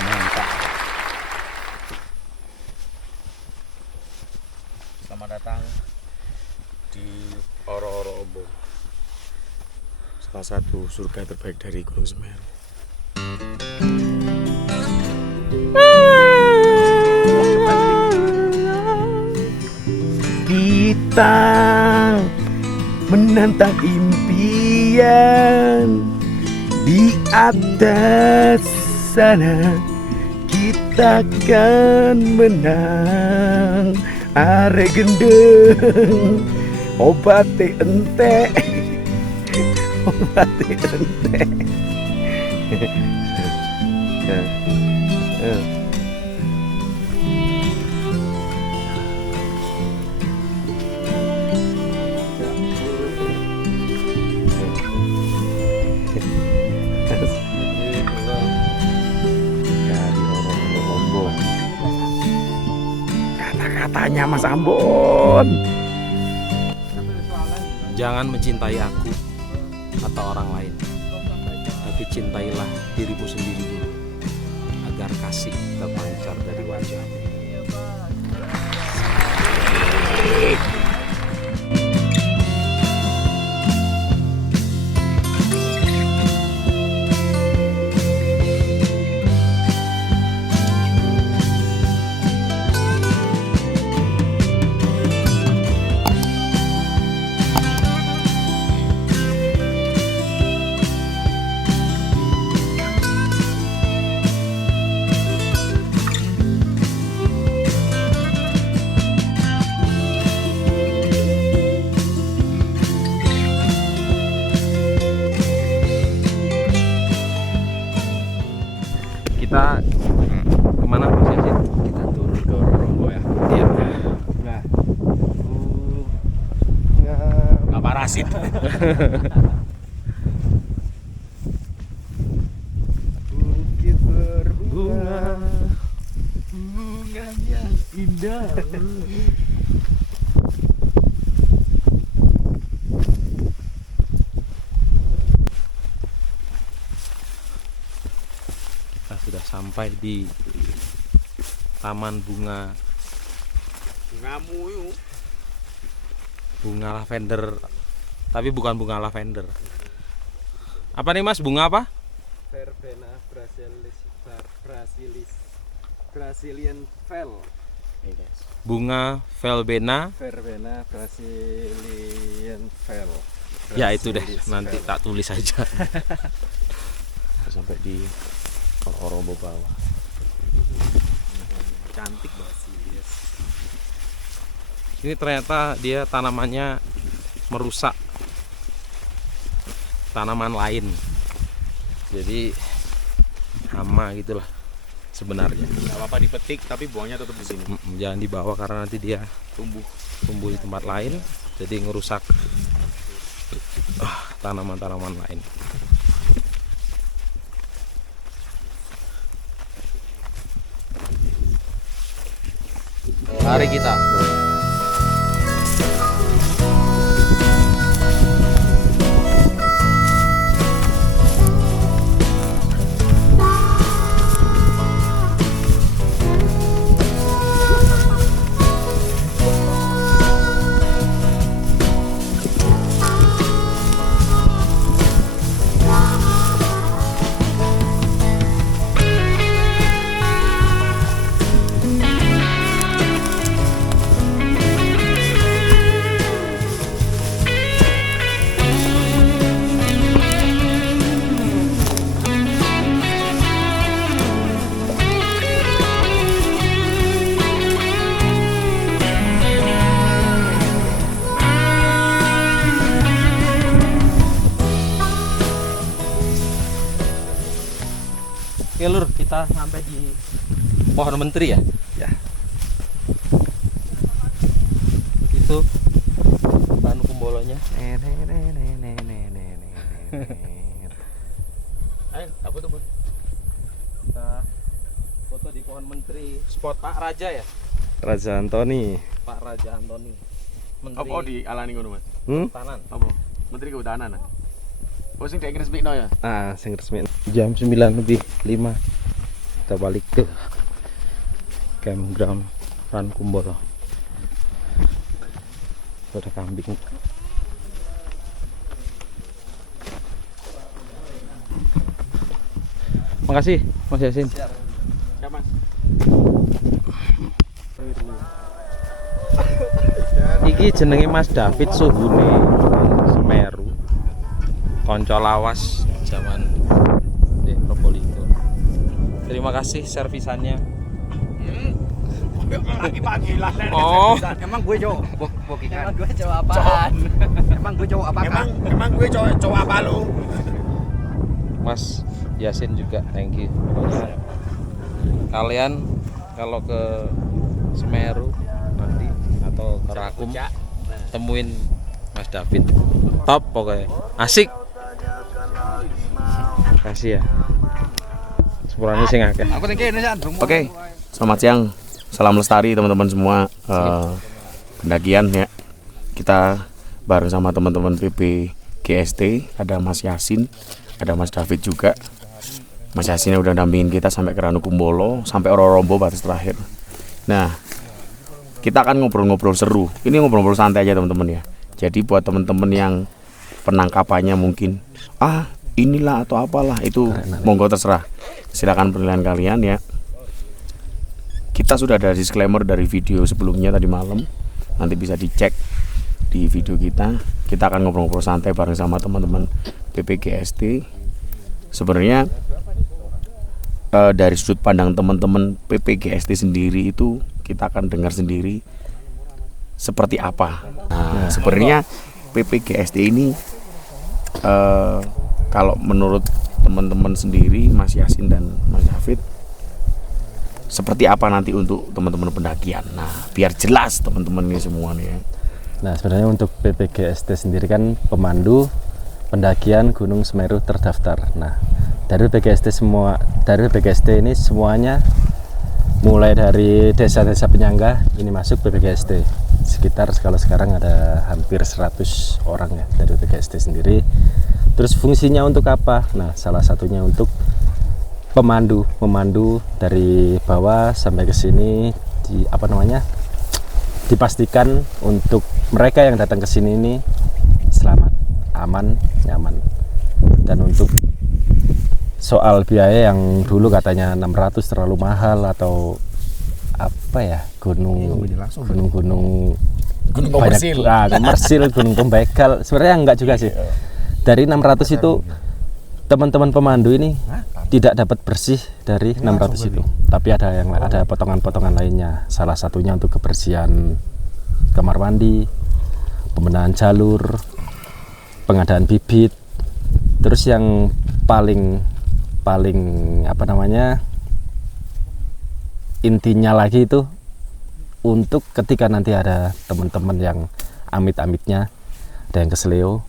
Mantap. Selamat datang di Ororombo, salah satu surga terbaik dari Gunung Semeru. Kita menantang impian di atas sana, kita kan menang. Are gendeng obate entek, obate entek. Dari Ororombo. Kata-katanya Mas Ambon. Jangan mencintai aku atau orang lain, tapi cintailah dirimu sendiri dulu, agar kasih terpancar dari wajahmu. Kita kemana Mas Yasin? Kita turun ke Ororombo ya. Iya. Nah, Nggak parasit. bukit berbunga, bunganya indah. Kita sudah sampai di Taman Bunga lavender, tapi bukan bunga lavender. Apa nih Mas, bunga apa? Verbena Brazilian Vel. Bunga Verbena. Verbena Brazilian Vel. Ya itu deh, nanti tak tulis aja. Sampai di Ororombo bawah. Cantik banget sih. Yes. Ini ternyata dia tanamannya merusak tanaman lain. Jadi hama gitulah sebenarnya. Nggak apa-apa dipetik tapi buangnya tetap di sini. Jangan dibawa karena nanti dia tumbuh di tempat lain, jadi ngerusak tanaman-tanaman lain. Mari kita. Oke Lur, kita sampai di pohon menteri ya? Ya. Itu Ranu Kumbolonya. Ayo, apa tuh Bun? Kita foto di pohon menteri. Spot Pak Raja ya? Raja Antoni. Pak Raja Antoni. Menteri Apa di alani ngono Mas? Kehutanan. Apa? Menteri Kehutanan. Oh sing kayak resmikno ya? Sing resmi. Jam 9:05 kita balik ke campground Ranu Kumbolo. Ada kambing. Makasih Mas Yasin. Ya Mas. Iki jenenge Mas David suhune Semeru. Konco lawas zaman di Probolinggo. Terima kasih servisannya. Oh, Emang gue cowok bokingan. Emang gue cowok apaan? Emang gue cowok apa? Emang gue cowok apa lu? Mas Yasin juga thank you. Pokoknya kalian kalau ke Semeru nanti atau ke Rakum temuin Mas David. Top pokoknya. Asik. Kasih ya. Sepurane sing akeh. Aku ning kene jan. Oke, selamat siang. Salam lestari teman-teman semua. Pendakian ya. Kita bareng sama teman-teman PPGST, ada Mas Yasin, ada Mas David juga. Mas Yasin udah dampingin kita sampai ke Ranu Kumbolo, sampai Ororombo batas terakhir. Nah, kita akan ngobrol-ngobrol seru. Ini ngobrol-ngobrol santai aja teman-teman ya. Jadi buat teman-teman yang penangkapannya mungkin inilah atau apalah itu monggo terserah, silakan penilaian kalian ya. Kita sudah ada disclaimer dari video sebelumnya tadi malam, nanti bisa dicek di video kita. Kita akan ngobrol-ngobrol santai bareng sama teman-teman PPGST. Sebenarnya dari sudut pandang teman-teman PPGST sendiri itu kita akan dengar sendiri seperti apa. Nah, sebenarnya PPGST ini kalau menurut teman-teman sendiri, Mas Yasin dan Mas David, seperti apa nanti untuk teman-teman pendakian? Nah, biar jelas teman-teman ini semua nih ya. Nah, sebenarnya untuk PPGST sendiri kan pemandu pendakian Gunung Semeru terdaftar. Nah, dari PPGST ini semuanya mulai dari desa-desa penyangga ini masuk PPGST. Sekitar kalau sekarang ada hampir 100 orang ya dari PPGST sendiri. Terus fungsinya untuk apa? Nah, salah satunya untuk memandu dari bawah sampai ke sini dipastikan untuk mereka yang datang ke sini ini selamat, aman, nyaman. Dan untuk soal biaya yang dulu katanya 600 terlalu mahal atau apa ya, gunung komersil. Komersil, gunung pembegal. Sebenarnya enggak juga sih. Dari 600 itu teman-teman pemandu ini tidak dapat bersih dari 600 itu. Tapi ada potongan-potongan lainnya. Salah satunya untuk kebersihan kamar mandi, pembenahan jalur, pengadaan bibit. Terus yang paling paling apa namanya, intinya lagi itu untuk ketika nanti ada teman-teman yang amit-amitnya ada yang keseleo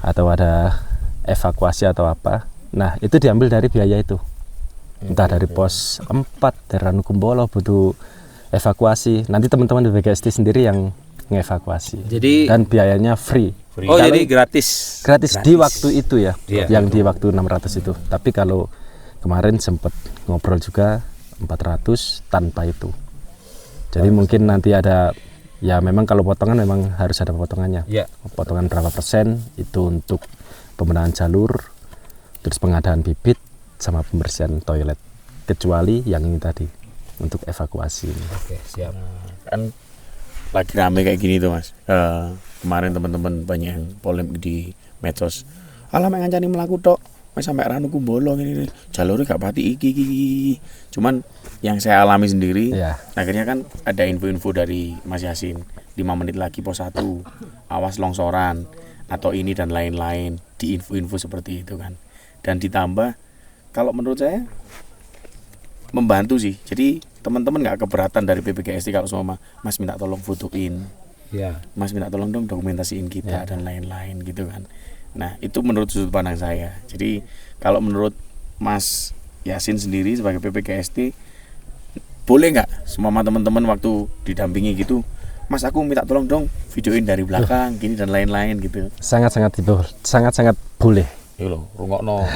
atau ada evakuasi atau apa, nah itu diambil dari biaya itu, entah dari pos 4 dari Ranukumbolo butuh evakuasi, nanti teman-teman di BGST sendiri yang ngevakuasi. Jadi dan biayanya free. oh jadi gratis. Gratis di waktu itu ya, Iya. yang di waktu 600 itu. Tapi kalau kemarin sempat ngobrol juga 400 tanpa itu. Jadi mungkin nanti ada, ya memang kalau potongan memang harus ada potongannya. Iya. Potongan berapa persen itu untuk pembenahan jalur, terus pengadaan bibit sama pembersihan toilet. Kecuali yang ini tadi untuk evakuasi. Oke, siap. Kan lagi rame kayak gini tuh Mas. Kemarin teman-teman banyak yang polemik di medsos. Alah mek ngancani mlaku tok. Wis sampai Ranukumbolo ngene jalure gak pati iki. Cuman yang saya alami sendiri, Iya. akhirnya kan ada info-info dari Mas Yasin, 5 menit lagi pos 1, awas longsoran atau ini dan lain-lain, di info-info seperti itu kan. Dan ditambah kalau menurut saya membantu sih. Jadi teman-teman nggak keberatan dari BPGST kalau semua Mas minta tolong fotoin, Ya. Mas minta tolong dong dokumentasiin kita dan lain-lain gitu kan. Nah itu menurut sudut pandang saya. Jadi kalau menurut Mas Yasin sendiri sebagai BPGST, boleh nggak semua teman-teman waktu didampingi gitu, Mas aku minta tolong dong videoin dari belakang gini dan lain-lain gitu. Sangat-sangat itu, sangat-sangat boleh. Iya loh, rungokno.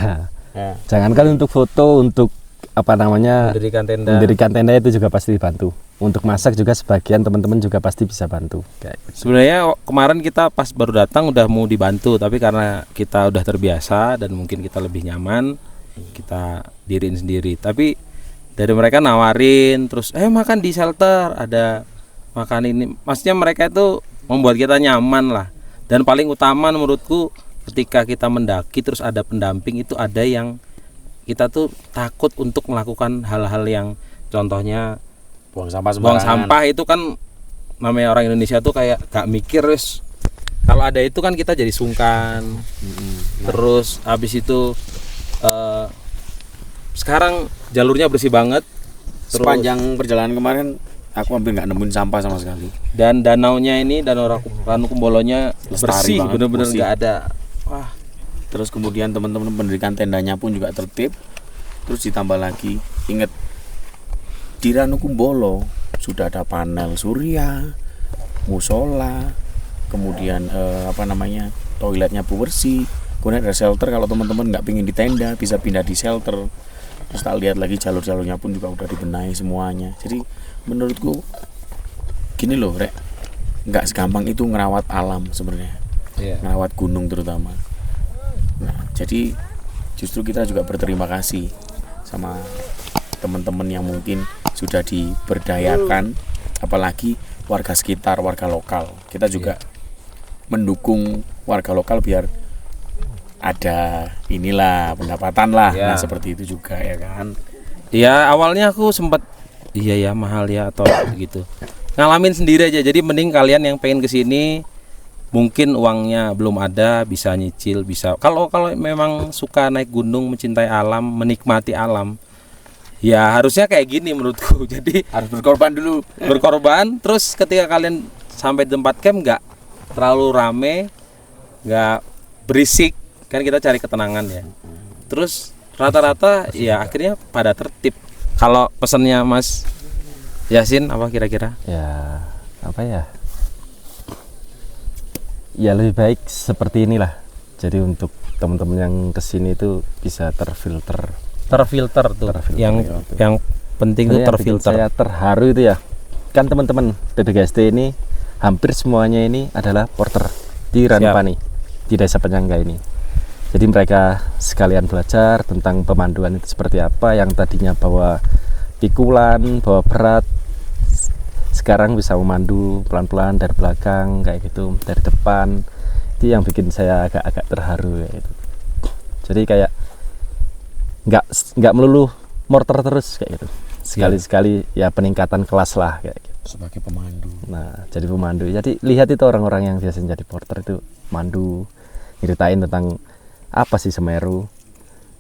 Ya. Jangankan untuk foto, untuk apa namanya, Mendirikan tenda. itu juga pasti dibantu. Untuk masak juga sebagian teman-teman juga pasti bisa bantu. Kayak gitu. Sebenarnya kemarin kita pas baru datang udah mau dibantu, tapi karena kita udah terbiasa dan mungkin kita lebih nyaman, kita diriin sendiri. Tapi dari mereka nawarin, terus makan di shelter, ada makan ini. Maksudnya mereka itu membuat kita nyaman lah. Dan paling utama menurutku ketika kita mendaki terus ada pendamping, itu ada yang kita tuh takut untuk melakukan hal-hal yang contohnya Buang sampah buang sembarangan. sampah. Itu kan namanya orang Indonesia tuh kayak gak mikir wis. Kalau ada itu kan kita jadi sungkan. Terus habis itu sekarang jalurnya bersih banget. Terus, Sepanjang perjalanan kemarin aku hampir nggak nemuin sampah sama sekali. dan danaunya ini, danau Ranukumbolonya Lestari bersih, banget, bener-bener bersih. nggak ada. Wah, Terus kemudian teman-teman mendirikan tendanya pun juga tertib. Terus ditambah lagi, ingat di Ranukumbolo sudah ada panel surya, musola, kemudian toiletnya bersih. Kemudian ada shelter, kalau teman-teman nggak pingin di tenda bisa pindah di shelter. Terus tak lihat lagi jalur-jalurnya pun juga udah dibenahi semuanya. Jadi menurutku gini loh Rek, nggak segampang itu ngerawat alam sebenarnya, iya. ngerawat gunung terutama. Nah, jadi justru kita juga berterima kasih sama teman-teman yang mungkin sudah diberdayakan, apalagi warga sekitar, warga lokal. Kita juga mendukung warga lokal biar ada inilah pendapatan lah. Ya. Nah, seperti itu juga ya kan. Ya awalnya aku sempat iya ya mahal ya atau gitu. Ngalamin sendiri aja. Jadi mending kalian yang pengen kesini, mungkin uangnya belum ada, bisa nyicil, bisa. Kalau memang suka naik gunung, mencintai alam, menikmati alam, ya harusnya kayak gini menurutku. Jadi Harus berkorban dulu. berkorban. Terus ketika kalian sampai di tempat camp nggak terlalu rame, nggak berisik, kan kita cari ketenangan ya. Terus rata-rata ya akhirnya pada tertib. Kalau pesannya Mas Yasin apa kira-kira? Ya apa ya, ya lebih baik seperti inilah. Jadi untuk teman-teman yang kesini itu bisa terfilter. Terfilter tuh. Terfilter, yang ya, betul. yang penting tuh Sebenarnya yang bikin terfilter. saya terharu itu ya, kan teman-teman BPGST ini hampir semuanya ini adalah porter di Ranupani, di desa penyangga ini. Jadi mereka sekalian belajar tentang pemanduan itu seperti apa, yang tadinya bawa pikulan, bawa berat, sekarang bisa memandu pelan-pelan dari belakang kayak gitu, dari depan. Itu yang bikin saya agak-agak terharu kayak gitu. Jadi kayak nggak melulu morter terus kayak gitu. Sekali-sekali ya peningkatan kelas lah kayak gitu. Sebagai pemandu. Nah, jadi pemandu. Jadi lihat itu orang-orang yang biasanya jadi porter itu mandu, ceritain tentang apa sih Semeru,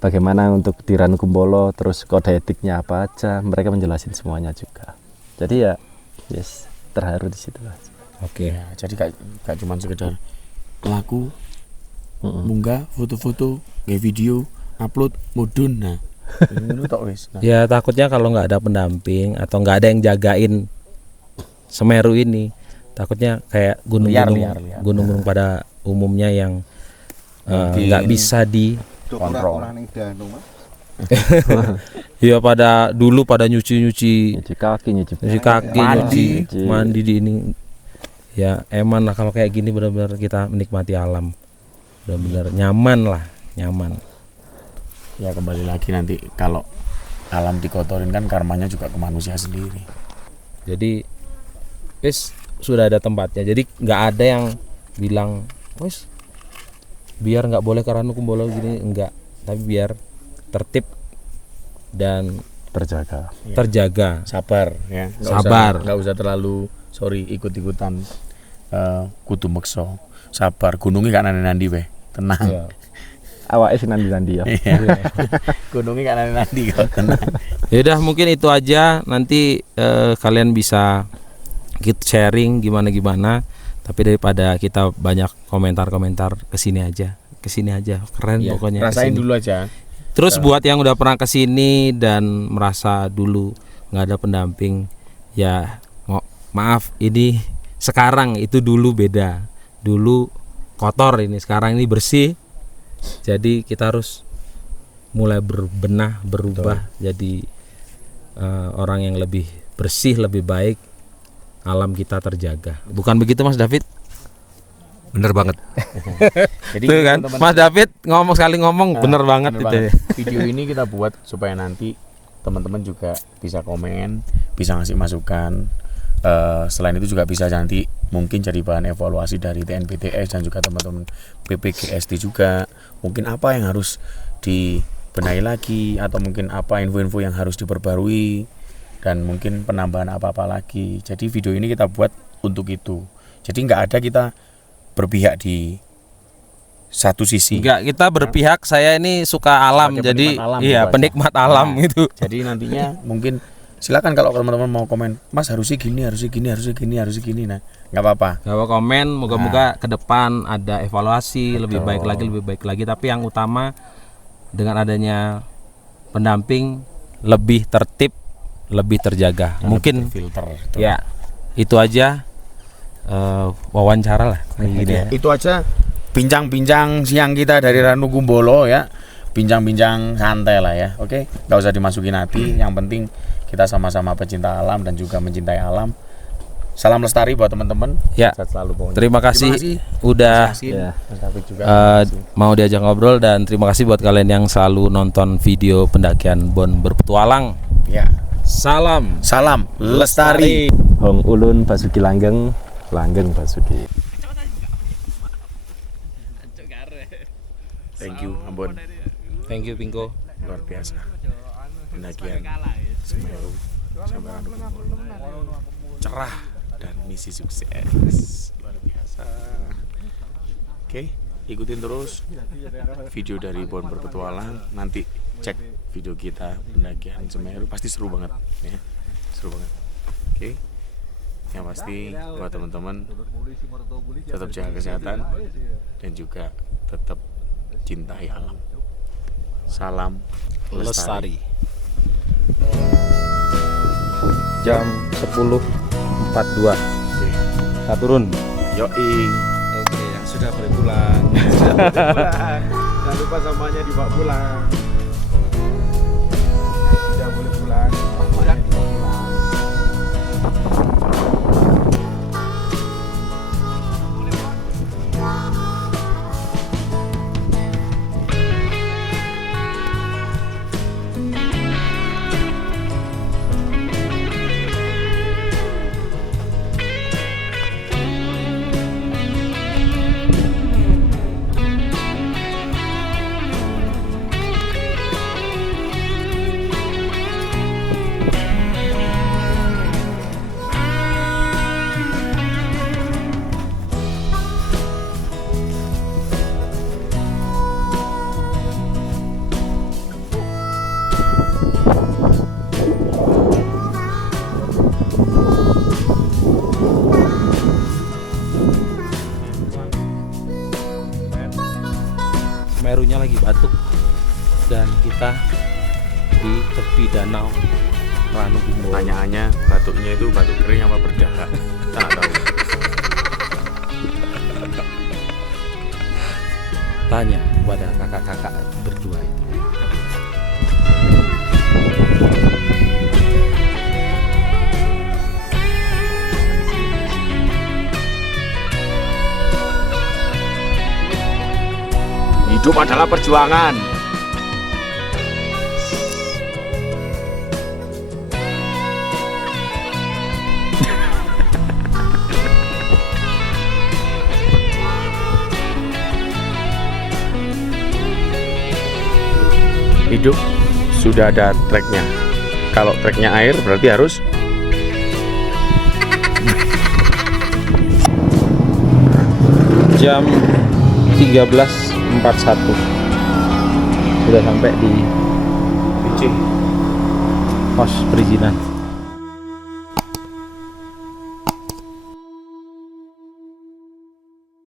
bagaimana untuk di Ranu Kumbolo, terus kode etiknya apa aja, mereka menjelasin semuanya juga. Jadi ya yes, terharu di situ. Oke. Ya, jadi gak cuma sekedar pelaku munggah foto-foto, nge video, upload, mudun. Nah, ini tok wis. Nah, Ya takutnya kalau nggak ada pendamping atau nggak ada yang jagain Semeru ini, takutnya kayak gunung-gunung pada umumnya yang nggak bisa di kontrol. ya pada dulu pada nyuci Nyuci kaki, nyuci mandi di ini. Ya eman lah kalau kayak gini, benar-benar kita menikmati alam, benar-benar nyaman. Ya kembali lagi nanti kalau alam dikotorin kan karmanya juga ke manusia sendiri. Jadi wis sudah ada tempatnya, jadi nggak ada yang bilang wis biar nggak boleh ke Ranu Kumbolo gini, enggak, tapi biar tertib dan terjaga. Sabar ya. Nggak usah terlalu ikut-ikutan kudu meksa. Sabar, gunungnya kan nanti weh. Tenang. Ya. awake sing nandi-nandi ya. Gunungnya kan nanti kok, tenang. Ya udah, mungkin itu aja. Nanti kalian bisa kita sharing gimana, tapi daripada kita banyak komentar kesini aja keren Ya, pokoknya rasain kesini. dulu aja. Terus buat yang udah pernah kesini dan merasa dulu nggak ada pendamping, ya maaf, ini sekarang, itu dulu beda. Dulu kotor, ini sekarang ini bersih. Jadi kita harus mulai berubah jadi orang yang lebih bersih, lebih baik. Alam kita terjaga. Bukan begitu Mas David? Bener banget. Jadi Tuh kan, teman-teman, Mas David ngomong bener banget bener itu. banget. Video ini kita buat supaya nanti teman-teman juga bisa komen, bisa ngasih masukan. Selain itu juga bisa nanti mungkin jadi bahan evaluasi dari TNPTS dan juga teman-teman PPGSD juga. Mungkin apa yang harus dibenahi lagi, atau mungkin apa info-info yang harus diperbarui, dan mungkin penambahan apa-apa lagi. Jadi video ini kita buat untuk itu. Jadi nggak ada kita berpihak di satu sisi. Enggak, kita berpihak, saya ini suka alam, Sebagai jadi penikmat alam iya, gitu aja. penikmat alam Nah, gitu. Jadi nantinya mungkin silakan kalau teman-teman mau komen, Mas harusnya gini. Nah, nggak apa-apa. Gak komen, moga-moga ke depan ada evaluasi, lebih baik lagi. Tapi yang utama dengan adanya pendamping lebih tertib, lebih terjaga. Mungkin Filter. ya itu aja wawancara lah gini ya. Itu aja bincang-bincang siang kita dari Ranu Kumbolo ya. Bincang-bincang santai lah ya. Oke, nggak usah dimasukin hati. Yang penting kita sama-sama pecinta alam dan juga mencintai alam. Salam lestari buat teman-teman. Ya. Sehat selalu pokoknya. Terima kasih udah Ya. Mas David juga. mau diajak ngobrol, dan terima kasih buat kalian yang selalu nonton video pendakian Bon Berpetualang. Ya. Salam Salam lestari. Hong Ulun Basuki Langgeng Basuki. Thank you Ambon. Thank you Pinko. Luar biasa. Pendakian Semeru sampai Ranu Kumbolo. Cerah dan misi sukses. Luar biasa. Oke, ikutin terus video dari Bon Berpetualang. Nanti cek video kita pendakian Semeru, pasti seru banget ya. Seru banget. Oke. Yang pasti buat teman-teman tetap jaga kesehatan dan juga tetap cintai alam. Salam lestari. Jam 10.42. Oke. Kita turun. Yoi. Oke, yang sudah boleh pulang. Jangan lupa sampahnya dibawa pulang. Sudah boleh pulang. Sampahnya dibawa pulang. Semerunya lagi batuk dan kita di tepi danau Ranu Kumbolo. Pertanyaannya, batuknya itu batuk kering apa berdarah? Kita nggak tahu. Tanya pada kakak-kakak berdua itu. Hidup adalah perjuangan. Hidup sudah ada treknya. Kalau treknya air berarti harus Jam 13.41 sudah sampai di pos perizinan.